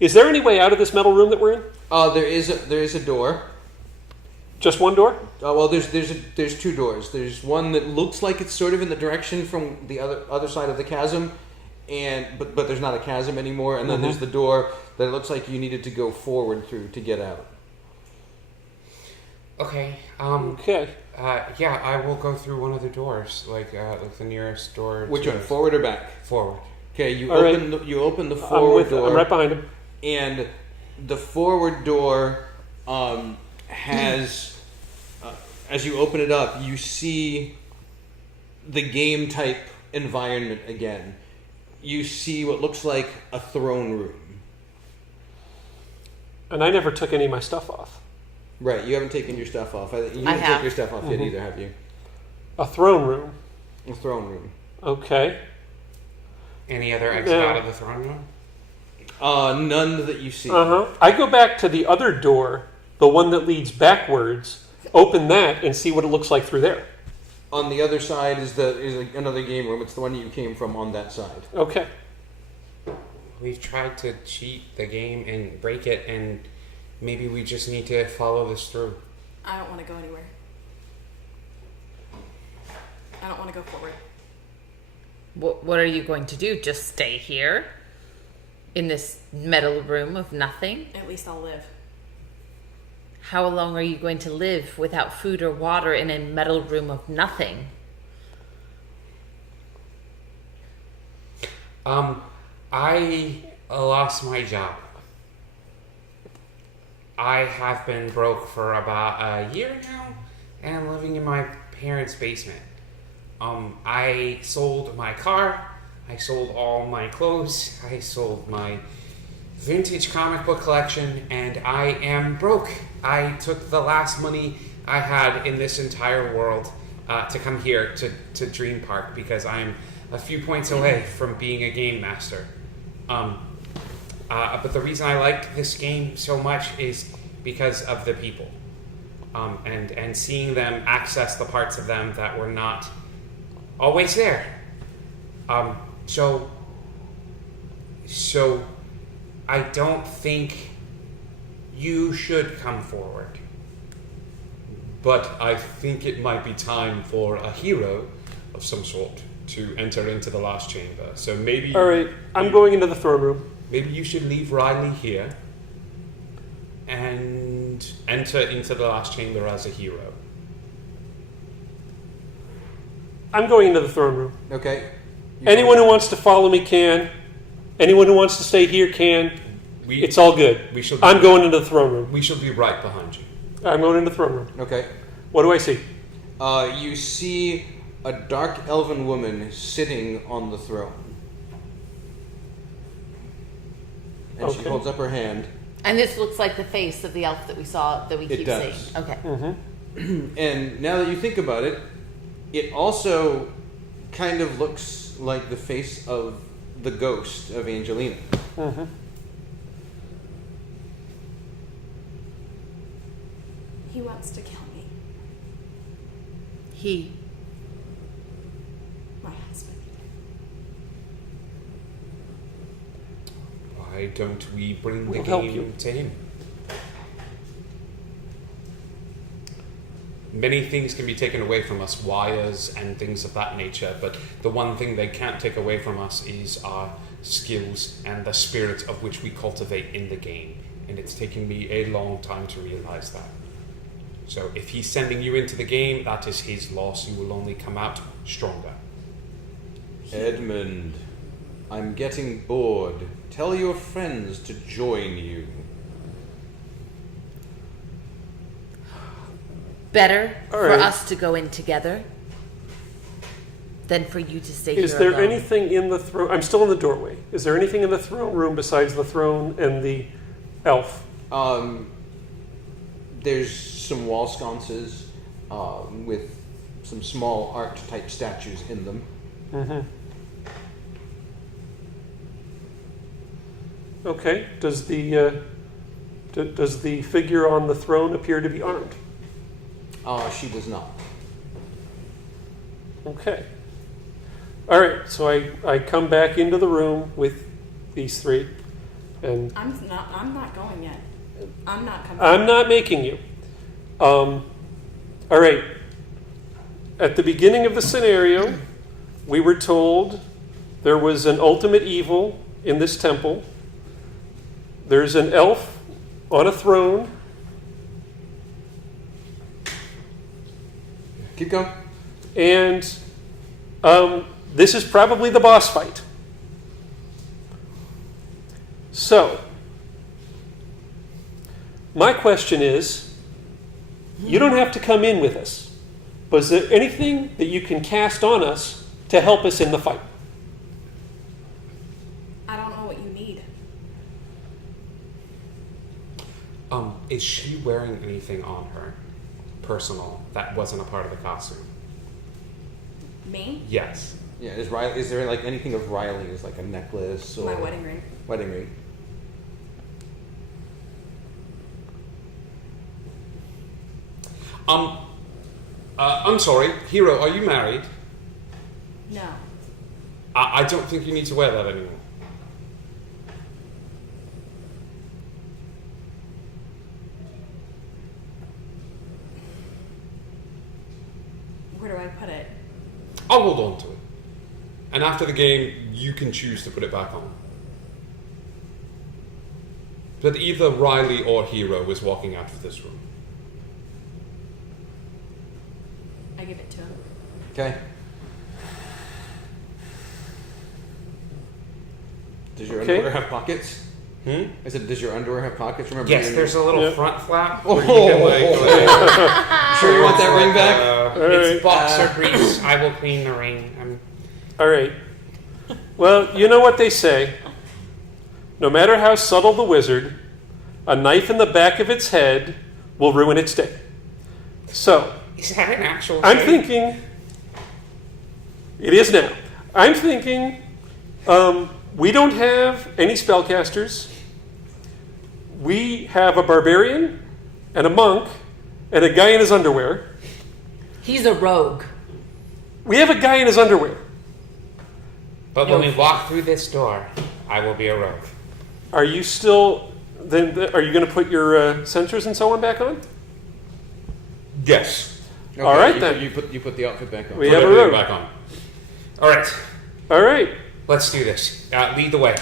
Is there any way out of this metal room that we're in? There is a door. Just one door? Well, there's 2 doors. There's one that looks like it's sort of in the direction from the other side of the chasm, but there's not a chasm anymore. And then there's the door that it looks like you needed to go forward through to get out. Okay, Okay. yeah, I will go through one of the doors, like the nearest door. Which to one, forward or back? Forward. Okay, you All open right. you open the forward door. I'm right behind him. And the forward door has, as you open it up, you see the game type environment again. You see what looks like a throne room. And I never took any of my stuff off. Right, you haven't taken your stuff off. You didn't have. take your stuff off yet either, have you? A throne room. A throne room. Okay. Any other exit No. out of the throne room? None that you see. I go back to the other door, the one that leads backwards, open that and see what it looks like through there. On the other side is another game room. It's the one you came from on that side. Okay. We've tried to cheat the game and break it, and maybe we just need to follow this through. I don't want to go anywhere. I don't want to go forward. What are you going to do? Just stay here? In this metal room of nothing? At least I'll live. How long are you going to live without food or water in a metal room of nothing? I lost my job. I have been broke for about a year now, and I'm living in my parents' basement. I sold my car, I sold all my clothes, I sold my vintage comic book collection, and I am broke. I took the last money I had in this entire world to come here to Dream Park because I'm a few points away from being a game master. But the reason I liked this game so much is because of the people, and seeing them access the parts of them that were not always there. So I don't think you should come forward. But I think it might be time for a hero of some sort to enter into the last chamber. So maybe... All right, I'm going into the throne room. Maybe you should leave Riley here and enter into the last chamber as a hero. I'm going into the throne room. Okay. Anyone who wants to follow me can. Anyone who wants to stay here can. It's all good. I'm going into the throne room. We shall be right behind you. I'm going into the throne room. Okay. What do I see? You see a dark elven woman sitting on the throne. And she Okay. holds up her hand. And this looks like the face of the elf that we saw, that we It keep does. seeing. Okay. And now that you think about it, it also kind of looks like the face of the ghost of Angelina. He wants to kill me. He. My husband. Why don't we bring the We'll help game you. to him? Many things can be taken away from us, wires and things of that nature, but the one thing they can't take away from us is our skills and the spirit of which we cultivate in the game. And it's taken me a long time to realize that. So if he's sending you into the game, that is his loss. You will only come out stronger. Edmund, I'm getting bored. Tell your friends to join you. Better All for right. us to go in together than for you to stay here Is there alone. anything in the throne? I'm still in the doorway. Is there anything in the throne room besides the throne and the elf? There's some wall sconces with some small art type statues in them. Okay. Does the figure on the throne appear to be armed? She does not. Okay. All right. So I come back into the room with these three, and I'm not going yet. I'm not coming. I'm not making you. All right. At the beginning of the scenario, we were told there was an ultimate evil in this temple. There's an elf on a throne. Keep going. And this is probably the boss fight. So, my question is, you don't have to come in with us, but is there anything that you can cast on us to help us in the fight? I don't know what you need. Is she wearing anything on her personal that wasn't a part of the costume? Me? Yes. Yeah, is there like anything of Riley's, like a necklace or My wedding ring. Wedding ring. I'm sorry, hero, are you married? No. I don't think you need to wear that anymore. I put it? I'll hold on to it. And after the game, you can choose to put it back on. But either Riley or Hero is walking out of this room. I give it to him. Okay. Does your Okay. underwear have pockets? I said, does your underwear have pockets? Remember? Yes, you- there's a little Yeah. front flap. Oh, where you can, sure you want that ring back? It's right. boxer briefs. I will clean the ring. All right. Well, you know what they say. No matter how subtle the wizard, a knife in the back of its head will ruin its day. So, Is that an actual I'm thing? thinking, it is now. I'm thinking, we don't have any spellcasters. We have a barbarian and a monk and a guy in his underwear. He's a rogue. We have a guy in his underwear. But when we walk through this door, I will be a rogue. Are you still? Then are you going to put your sensors and so on back on? Yes. Okay, All right, you then. Put, you put the outfit back on. We Put have a everything rogue. back on. All right, All right. let's do this. Lead the way.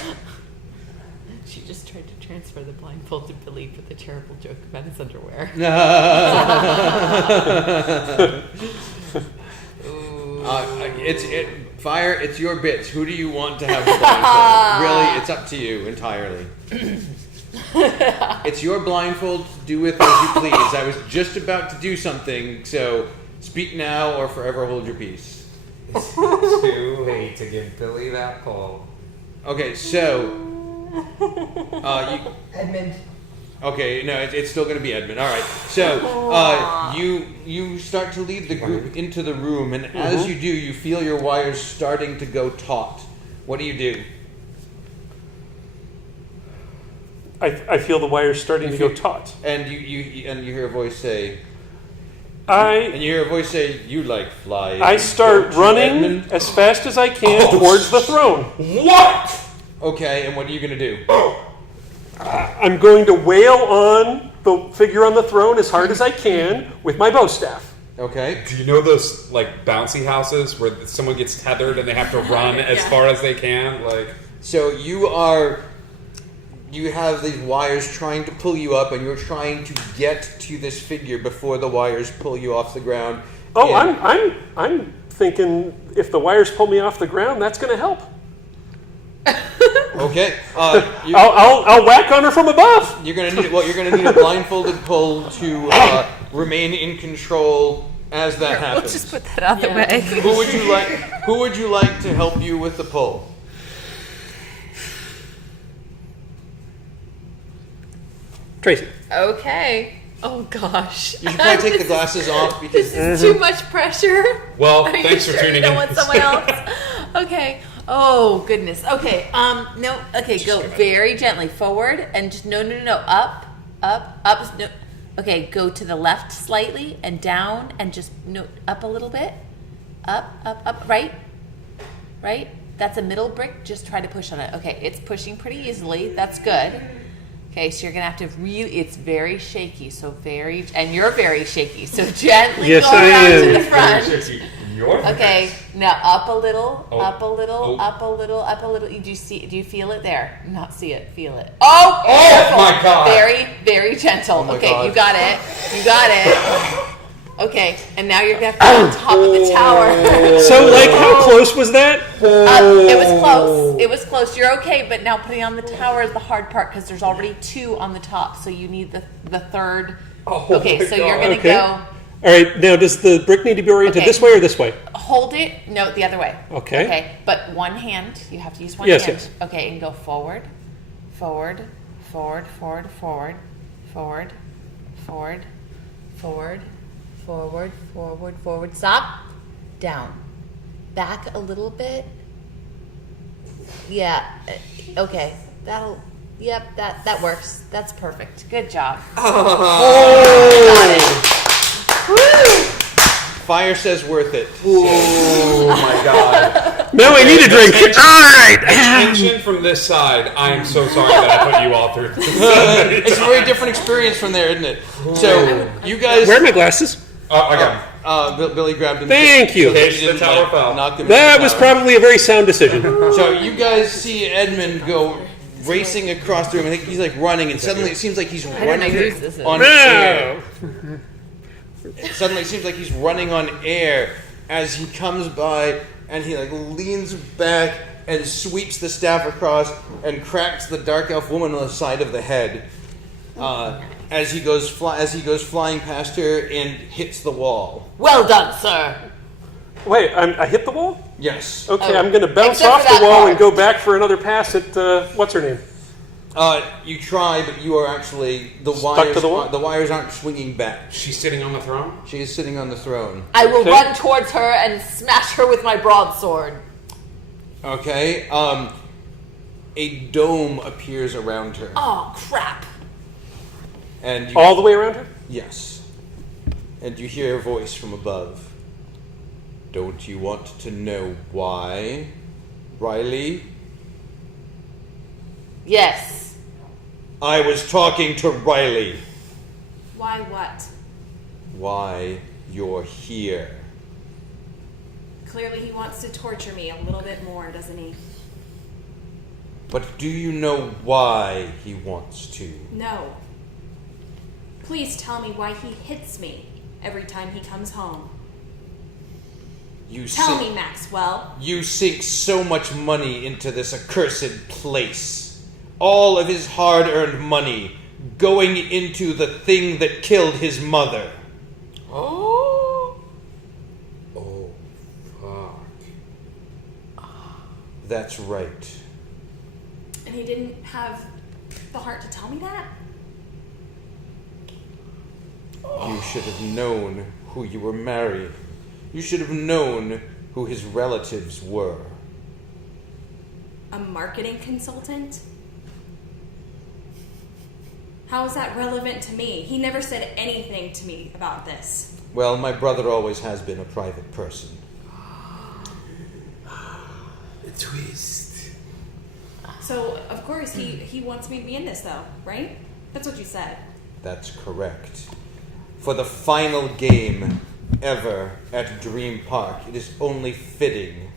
She just tried to transfer the blindfold to Billy with a terrible joke about his underwear. Fire. It's your bits. Who do you want to have the blindfold? Really, it's up to you entirely. It's your blindfold to do with as you please. I was just about to do something, so speak now or forever hold your peace. It's too late to give Billy that pull. Okay, so Edmund. okay, no, it's still going to be Edmund. All right, so you start to lead the group into the room, and as you do, you feel your wires starting to go taut. What do you do? I feel the wires starting to go taut. And you hear a voice say, I "You like flying." I start don't you, running Edmund?" as fast as I can towards the throne. What? Okay, and what are you going to do? I'm going to wail on the figure on the throne as hard as I can with my bow staff. Okay. Do you know those like bouncy houses where someone gets tethered and they have to run as far as they can? Like, So you have these wires trying to pull you up, and you're trying to get to this figure before the wires pull you off the ground. Oh, And- I'm thinking if the wires pull me off the ground, that's going to help. Okay. I'll whack on her from above. You're gonna need a blindfolded pull to remain in control as that happens. Let's just put that out the way. Who would you like to help you with the pull? Tracy. Okay. Oh gosh. You should probably take the glasses off because This is too much pressure. well, Are you thanks for sure tuning you don't in. want someone else? Okay. Oh goodness. Okay. No. Okay. Go very gently forward and just no. Up. No. Okay. Go to the left slightly and down and just up a little bit. Up. Right. That's a middle brick. Just try to push on it. Okay. It's pushing pretty easily. That's good. Okay, so you're gonna have to it's very shaky, and you're very shaky, so gently Yes, go I around am. to the front. Your Okay, now up a little, Oh. up a little, Oh. up a little, up a little. Do you feel it there? Not see it, feel it. Oh, Oh careful. my God. Very, very gentle. my Okay, God. you got it. Okay, and now you're gonna have to go on top of the tower. So, like, how close was that? It was close. It was close. You're okay, but now putting on the tower is the hard part because there's already 2 on the top, so you need the third. Okay, so you're gonna Okay. go. All right. Now, does the brick need to be oriented Okay. this way or this way? Hold it. No, the other way. Okay. Okay, but one hand. You have to use one Yes, hand. yes. Okay, and go forward, forward, forward, forward, forward, forward, forward, forward, forward, forward, forward. Stop. Down. Back a little bit. Yeah. Okay. That'll. Yep. That works. That's perfect. Good job. Got it. Woo! fire says worth it. Oh my god. Now I need a drink. All right. Attention from this side. I am so sorry that I put you all through this. It's a very different experience from there, isn't it? So, you guys... Where are my glasses? I got 'em. Billy grabbed him. Thank you. Pitch the tower fell. Knocked him That into the was tower. probably a very sound decision. So you guys see Edmund go racing across the room. I think he's like running, and suddenly it seems like he's don't know running whose this is. on air. Suddenly it seems like he's running on air as he comes by, and he like leans back and sweeps the staff across and cracks the dark elf woman on the side of the head as he goes flying past her and hits the wall. Well done, sir. Wait, I hit the wall? Yes. Okay, Oh. I'm going to bounce Except off for the that wall part. and go back for another pass at, what's her name? You try, but you are actually Stuck to the wall? The wires aren't swinging back. She's sitting on the throne? She is sitting on the throne. I will Okay. run towards her and smash her with my broadsword. Okay. A dome appears around her, Oh, crap. and you, All the way around her? yes, and you hear a voice from above. Don't you want to know why, Riley? Yes. I was talking to Riley. Why what? Why you're here? Clearly he wants to torture me a little bit more, doesn't he? But do you know why he wants to? No. Please tell me why he hits me every time he comes home. You Tell sink- me, Maxwell. You sink so much money into this accursed place. All of his hard-earned money going into the thing that killed his mother. Oh. Oh, fuck. That's right. And he didn't have the heart to tell me that? You should have known who you were marrying. You should have known who his relatives were. A marketing consultant? How is that relevant to me? He never said anything to me about this. Well, my brother always has been a private person. A twist. So, of course, he wants me to be in this, though, right? That's what you said. That's correct. For the final game ever at Dream Park, it is only fitting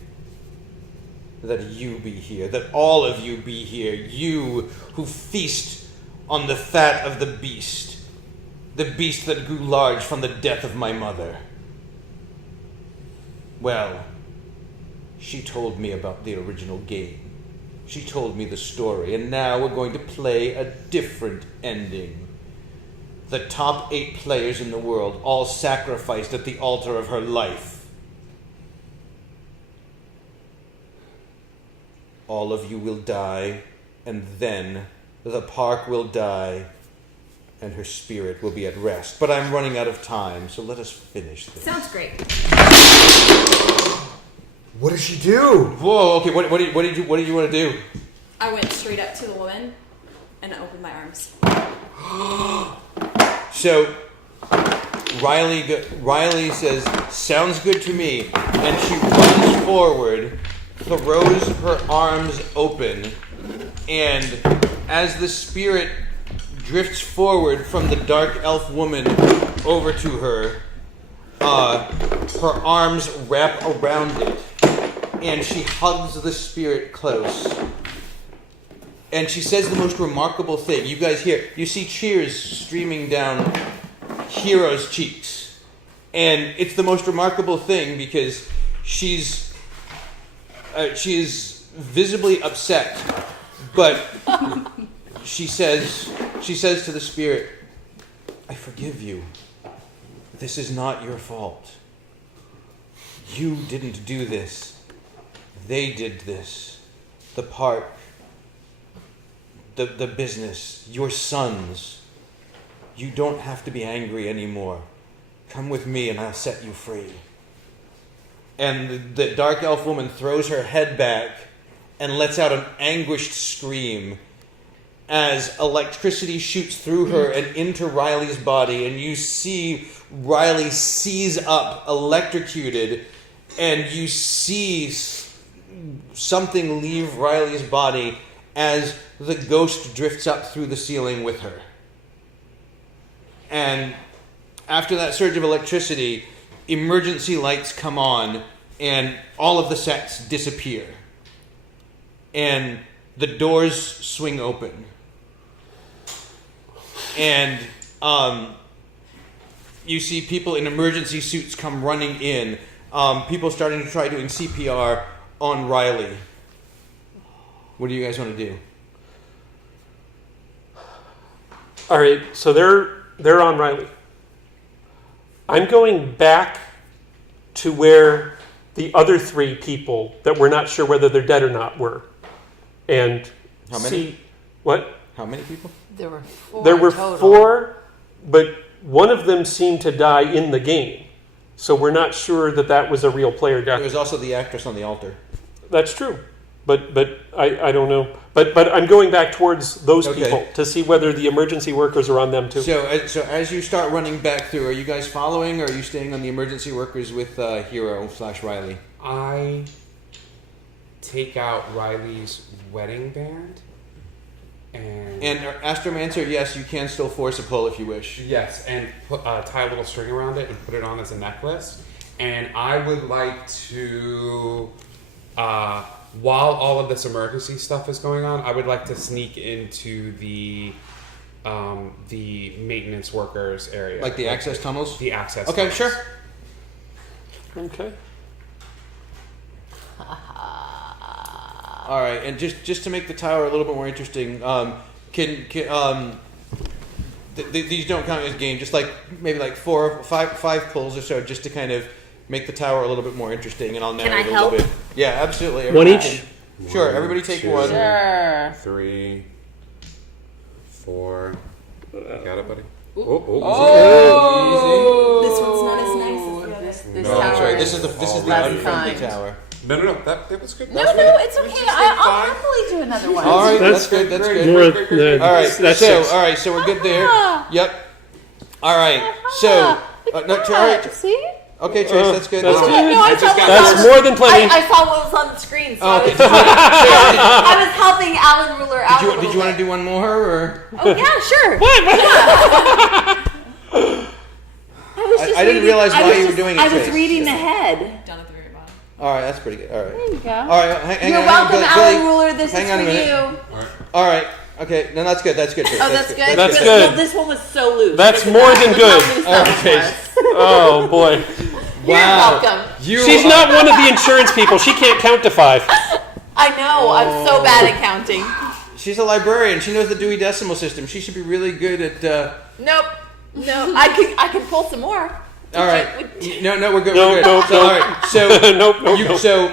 that you be here, that all of you be here, you who feast on the fat of the beast that grew large from the death of my mother. Well, she told me about the original game. She told me the story, and now we're going to play a different ending. The top 8 players in the world, all sacrificed at the altar of her life. All of you will die, and then the park will die, and her spirit will be at rest. But I'm running out of time, so let us finish this. Sounds great. What does she do? Whoa, okay, what did you want to do? I went straight up to the woman and opened my arms. So Riley says, "Sounds good to me," and she runs forward, throws her arms open, and as the spirit drifts forward from the dark elf woman over to her, her arms wrap around it, and she hugs the spirit close. And she says the most remarkable thing. You guys you see tears streaming down Hero's cheeks. And it's the most remarkable thing because she is visibly upset. But she says to the spirit, "I forgive you. This is not your fault. You didn't do this. They did this. The park, the business, your sons. You don't have to be angry anymore. Come with me and I'll set you free." And the dark elf woman throws her head back and lets out an anguished scream as electricity shoots through her and into Riley's body, and you see Riley seize up, electrocuted, and you see something leave Riley's body as the ghost drifts up through the ceiling with her. And after that surge of electricity, emergency lights come on, and all of the sets disappear. And the doors swing open. And you see people in emergency suits come running in. People starting to try doing CPR on Riley. What do you guys want to do? All right, so they're on Riley. I'm going back to where the other 3 people that we're not sure whether they're dead or not were, and How many? see what. How many people? There were 4. There were total. 4, but one of them seemed to die in the game, so we're not sure that was a real player death. There was also the actress on the altar. That's true, but I don't know. But I'm going back towards those Okay. people to see whether the emergency workers are on them too. So as you start running back through, are you guys following, or are you staying on the emergency workers with Hero/Riley? I take out Riley's wedding band And Astromancer, yes, you can still force a pull if you wish. Yes, and tie a little string around it and put it on as a necklace. And I would like to, while all of this emergency stuff is going on, I would like to sneak into the maintenance workers area, Like the access tunnels? The access. Okay, tunnels. sure. Okay. All right, and just to make the tower a little bit more interesting, these don't count as game. Just like maybe like 4 or 5 pulls or so, just to kind of make the tower a little bit more interesting. And I'll narrate I a little help? bit. Yeah, absolutely. One Everybody each? can- Sure, everybody take 2, one. Sure. 3, 4. Got it, buddy? This one's not as nice as the other. This No, that's tower right. This is the less unfriendly kind. tower. No, that was good. No, That was no, good. it's We okay. just did I'll 5. happily do another one. All right, That's that's good. That's great. good. More, All right, that's so 6. we're good there. Ah. Yep. All right, so Look at no, that. all right. See? Okay, Trace, that's good. That's That's good. No, I saw what was That's on more than plenty. I saw what was on the screen, so Oh, okay. I was helping Alan Ruler out. Did you want to do one more, or Oh yeah, sure. I didn't realize why you were doing it, I was Trace. reading ahead. Down at the very bottom. all right? That's pretty good. All right. There you go. All right. Hang You're on, welcome, Billy, Alan Billy, Ruler. This hang is on for a minute. you. All right. Okay. No, that's good. That's good. Trace. Oh, that's good. That's But- good. Well, this one was so loose. That's Look at more that. than Look good. how loose All that right, Trace. was. Oh boy. You're Wow. welcome. She's not one of the insurance people. She can't count to 5. I know. I'm so bad at counting. She's a librarian. She knows the Dewey Decimal System. She should be really good at. Nope. No. I can pull some more. All right. No, we're good. No, we're good. no, so, no. all right. So, Nope, nope, nope. So,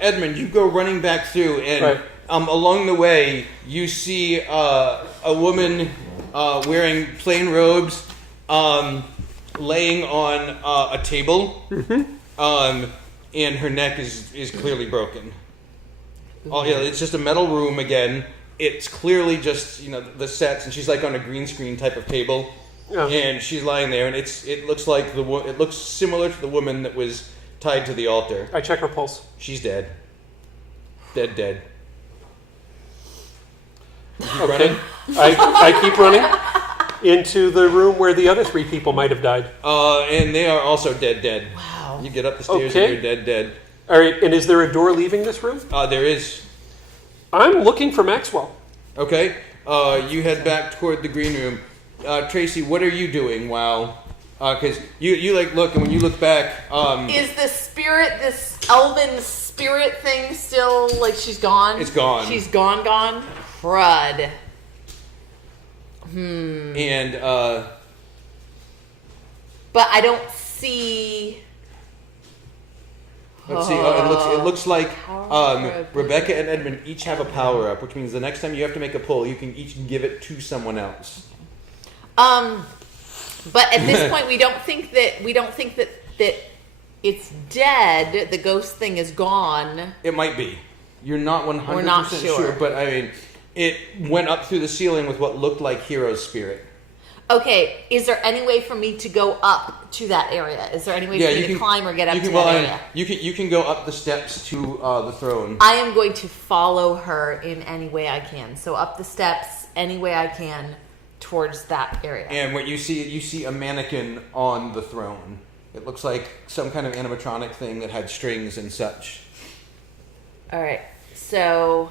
Edmund, you go running back through, and Right. along the way, you see a woman wearing plain robes, laying on a table, and her neck is clearly broken. Oh yeah, it's just a metal room again. It's clearly just the sets, and she's like on a green screen type of table. Yeah. And she's lying there, and it looks like it looks similar to the woman that was tied to the altar. I check her pulse. She's dead. Dead. You keep Okay. running? I keep running into the room where the other 3 people might have died. And they are also dead. Wow. You get up the stairs Okay. and you're dead. All right, and is there a door leaving this room? There is. I'm looking for Maxwell. Okay. You head back toward the green room. Tracy, what are you doing while? Because you like look, and when you look back, Is this elven spirit thing still like she's gone? It's gone. She's gone. Crud. and But I don't see. let's see. It looks like Power Rebecca and Edmund each have a power up, which means the next time you have to make a pull, you can each give it to someone else. But at this point, we don't think that it's dead. The ghost thing is gone. It might be. You're not 100% We're not sure. but I mean, it went up through the ceiling with what looked like Hero's spirit. Okay, is there any way for me to go up to that area? Is there any way for me to climb or get up to that area? You can go up the steps to the throne. I am going to follow her in any way I can. So up the steps, any way I can, towards that area. And what you see a mannequin on the throne, It looks like some kind of animatronic thing that had strings and such. All right. So.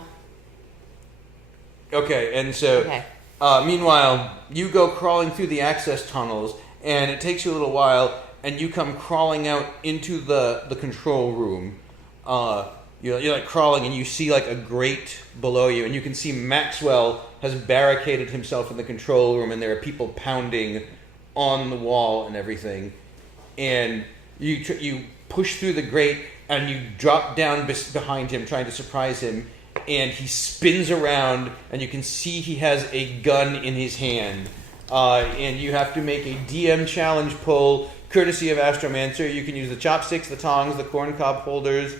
Okay, and so Okay. Meanwhile, you go crawling through the access tunnels, and it takes you a little while, and you come crawling out into the control room. You're like crawling, and you see like a grate below you, and you can see Maxwell has barricaded himself in the control room, and there are people pounding on the wall and everything. And you push through the grate, and you drop down behind him, trying to surprise him. And he spins around, and you can see he has a gun in his hand. And you have to make a DM challenge pull, courtesy of Astromancer. You can use the chopsticks, the tongs, the corn cob holders.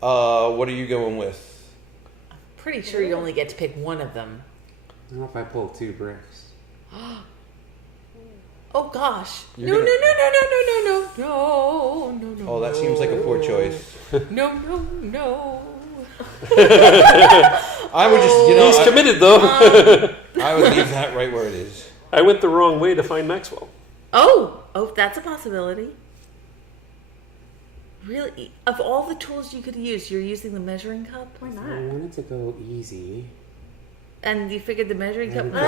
What are you going with? Pretty sure you only get to pick one of them. I don't know if I pull 2 bricks. Oh gosh. You're No, gonna- no. Oh, that seems like a poor choice. No. I would just, He's committed, though. I would leave that right where it is. I went the wrong way to find Maxwell. Oh, that's a possibility. Really? Of all the tools you could use, you're using the measuring cup? Why I not? wanted to go easy. And you figured the measuring cup. Wow.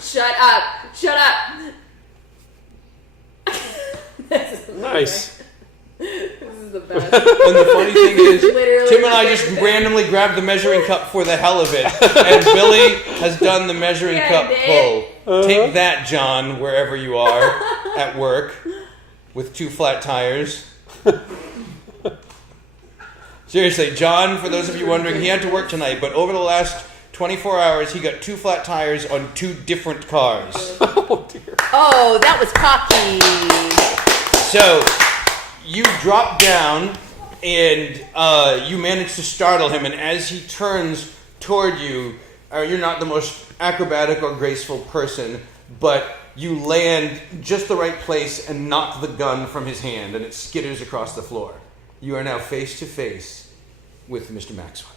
Shut up. Nice. This is the best. And the funny thing is, Literally Tim and my I just favorite thing. randomly grabbed the measuring cup for the hell of it. And Billy has done the measuring Yeah, I cup did. pull. Take that, John, wherever you are at work with 2 flat tires. Seriously, John, for those of you wondering, he had to work tonight, but over the last 24 hours, he got 2 flat tires on 2 different cars. Oh, dear. Oh, that was cocky. So, you drop down, and you manage to startle him, and as he turns toward you, you're not the most acrobatic or graceful person, but you land just the right place and knock the gun from his hand, and it skitters across the floor. You are now face to face with Mr. Maxwell.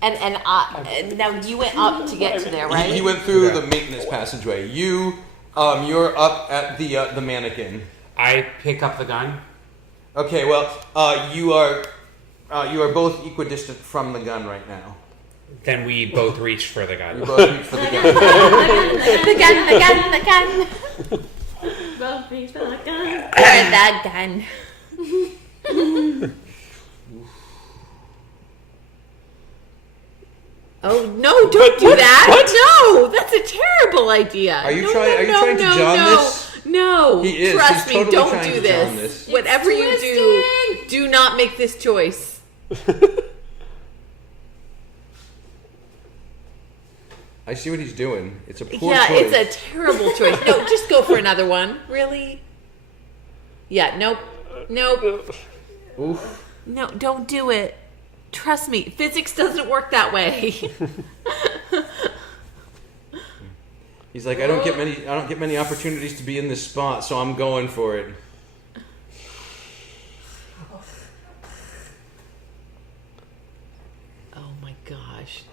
And now you went up to get to there, right? He went through the maintenance passageway. You're up at the mannequin. I pick up the gun. Okay, well, you are both equidistant from the gun right now. Then we both reach for the gun. You both reach for the gun. The gun. Both reach for the gun. Where's that gun? Oh no! Don't do that! What? No, that's a terrible idea. Are you No, trying? no, Are you no, trying to no, John no. this? No, He is. Trust He's me. totally Don't trying do to John this. this. Whatever you do not make this choice. I see what he's doing. It's a poor Yeah, choice. it's a terrible choice. No, just go for another one. Really? Yeah. Nope. Oof. No, don't do it. Trust me, physics doesn't work that way. He's like, I don't get many opportunities to be in this spot, so I'm going for it. Oh my gosh.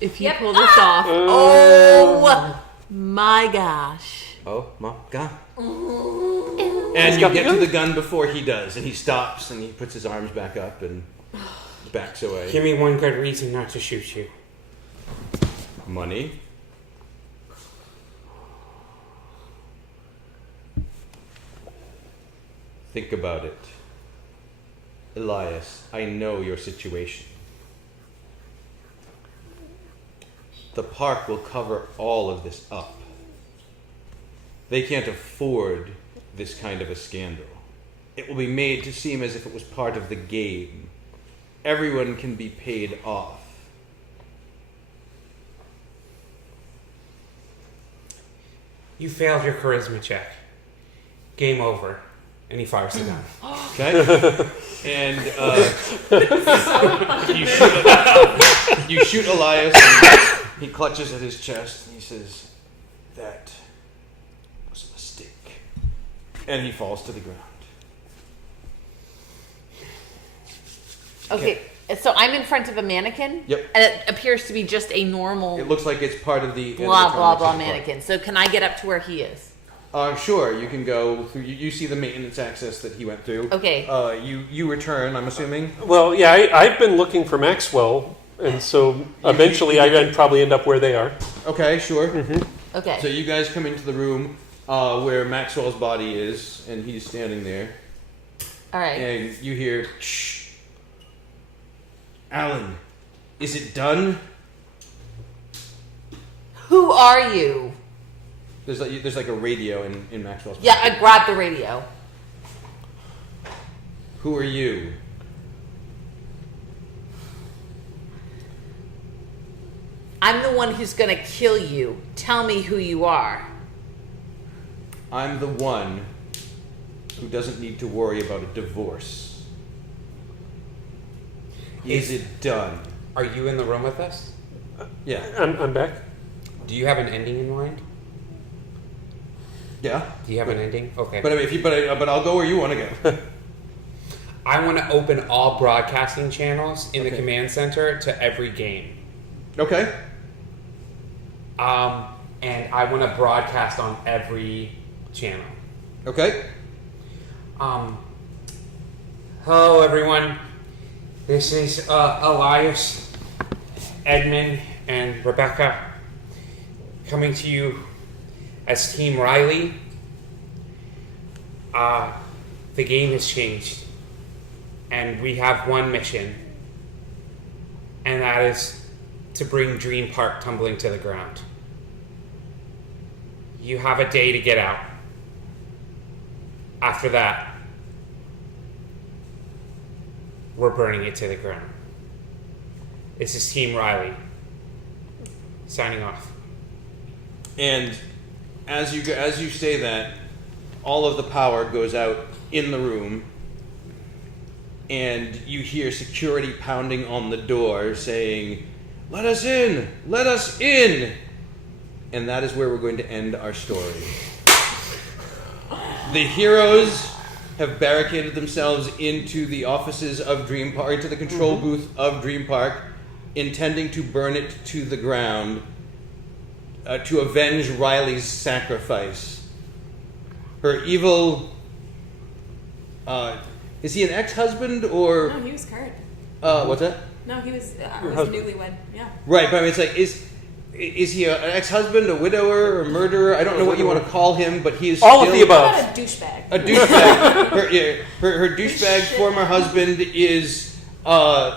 If you Yep. pull this off, oh my gosh. Oh my god. And you get to the gun before he does, and he stops and he puts his arms back up and backs away. Give me one good reason not to shoot you. Money. Think about it. Elias, I know your situation. The park will cover all of this up. They can't afford this kind of a scandal. It will be made to seem as if it was part of the game. Everyone can be paid off. You failed your charisma check. Game over. And he fires the gun. Okay? And you shoot Elias, and he clutches at his chest, and he says, "That was a mistake." And he falls to the ground. Okay, So I'm in front of a mannequin. Yep. And it appears to be just a normal It looks like it's part of the blah blah animatronics blah of the park. mannequin. So can I get up to where he is? Sure, you can go through. You see the maintenance access that he went through. Okay. You return. I'm assuming. Well, yeah, I've been looking for Maxwell, and so eventually I'd probably end up where they are. Okay, sure. Okay. So you guys come into the room where Maxwell's body is, and he's standing there, All right. and you hear, "Shh, Alan, is it done?" Who are you? There's like a radio in Maxwell's. Yeah, I grabbed the radio. Who are you? I'm the one who's gonna kill you. Tell me who you are. I'm the one who doesn't need to worry about a divorce. Is it done? Are you in the room with us? Yeah. I'm back. Do you have an ending in mind? Yeah. Do you have an ending? Okay. But I mean, but I'll go where you want to go. I want to open all broadcasting channels in the Okay. command center to every game. Okay. And I want to broadcast on every channel. Okay. Hello everyone. This is Elias, Edmund, and Rebecca coming to you as Team Riley. The game has changed, and we have one mission, and that is to bring Dream Park tumbling to the ground. You have a day to get out. After that, we're burning it to the ground. This is Team Riley, signing off. And as you say that, all of the power goes out in the room, and you hear security pounding on the door saying, "Let us in! Let us in!" And that is where we're going to end our story. The heroes have barricaded themselves into the offices of Dream Park, into the control booth of Dream Park, intending to burn it to the ground to avenge Riley's sacrifice. Her evil... is he an ex-husband or... No, he was current. What's that? No, he was husband. newlywed. Yeah. Right, but I mean, it's like, is he an ex-husband, a widower, a murderer? I don't know what you want to call him, but he is All still of the above. Not a douchebag. a douchebag. Her douchebag former husband is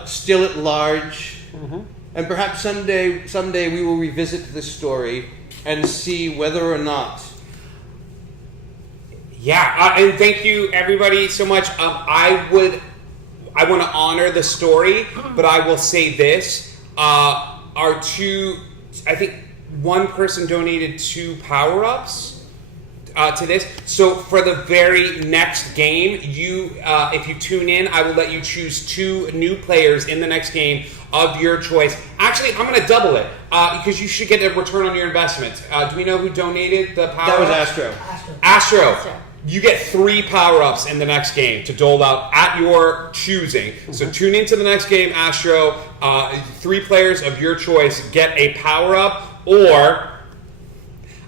still at large, and perhaps someday we will revisit this story and see whether or not. Yeah, and thank you everybody so much. I want to honor the story, but I will say this: our two, I think one person donated 2 power-ups to this. So for the very next game, if you tune in, I will let you choose 2 new players in the next game of your choice. Actually, I'm going to double it because you should get a return on your investment. Do we know who donated the power-ups? That was Astro. Astro. You get 3 power-ups in the next game to dole out at your choosing. So tune into the next game, Astro. 3 players of your choice get a power-up, or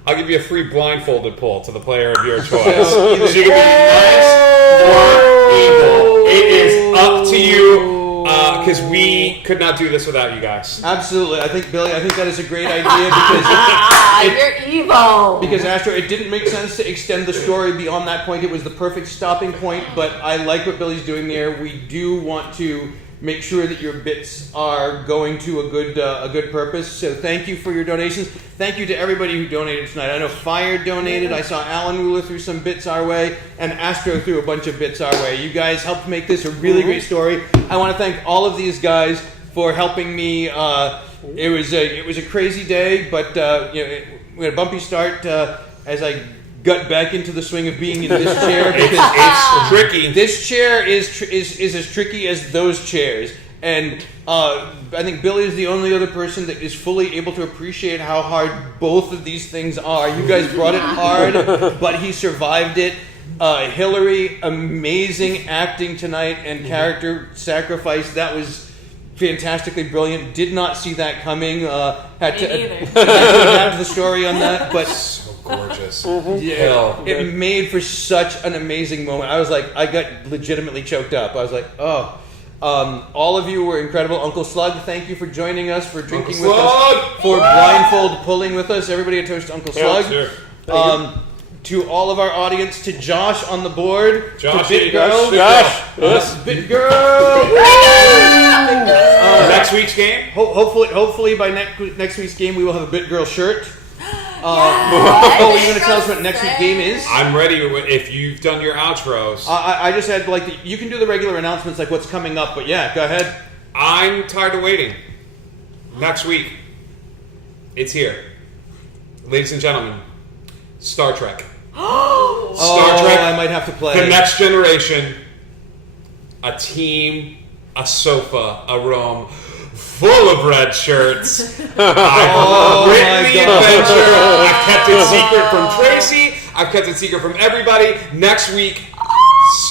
I'll give you a free blindfolded pull to the player of your choice. So you can be nice or evil. It is up to you, because we could not do this without you guys. Absolutely, I think that is a great idea because You're evil. because Astro, it didn't make sense to extend the story beyond that point. It was the perfect stopping point. But I like what Billy's doing there. We do want to make sure that your bits are going to a good purpose. So thank you for your donations. Thank you to everybody who donated tonight. I know Fire donated. I saw Alan Ruler threw some bits our way, and Astro threw a bunch of bits our way. You guys helped make this a really great story. I want to thank all of these guys for helping me. It was a crazy day, but we had a bumpy start as I got back into the swing of being in this chair. It's tricky. This chair is as tricky as those chairs, and I think Billy is the only other person that is fully able to appreciate how hard both of these things are. You guys brought it hard, but he survived it. Hillary, amazing acting tonight and character sacrifice. That was fantastically brilliant. Did not see that coming. Had to Me neither. adapt the story on that, but So gorgeous. yeah, it made for such an amazing moment. I was like, I got legitimately choked up. I was like, oh. All of you were incredible. Uncle Slug, thank you for joining us, for drinking Uncle with Slug! us, for blindfold pulling with us. Everybody a toast to Uncle Slug. sure. To all of our audience, to Josh on the board, Josh, to Bit you Girl, guys- Yes. Bit Girl. Next week's game? Hopefully by next week's game we will have a Bit Girl shirt. Oh, you're going to tell us what next week's game is? I'm ready if you've done your outros. I just had you can do the regular announcements like what's coming up, but yeah, go ahead. I'm tired of waiting. Next week, it's here. Ladies and gentlemen, Star Trek. Star Trek, I might have to play. The Next Generation. A team, a sofa, a room full of red shirts. I've written the adventure. I've kept it secret from Tracy. I've kept it secret from everybody. Next week,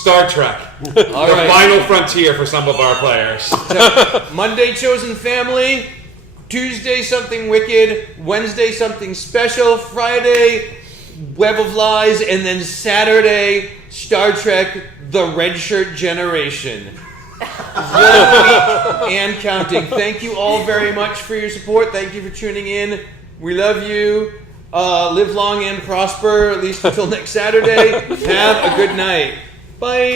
Star Trek. The final frontier for some of our players. Monday, Chosen Family. Tuesday, something wicked. Wednesday, something special. Friday, Web of Lies. And then Saturday, Star Trek, The Red Shirt Generation. 1 week and counting. Thank you all very much for your support. Thank you for tuning in. We love you. Live long and prosper, at least until next Saturday. Have a good night. Bye.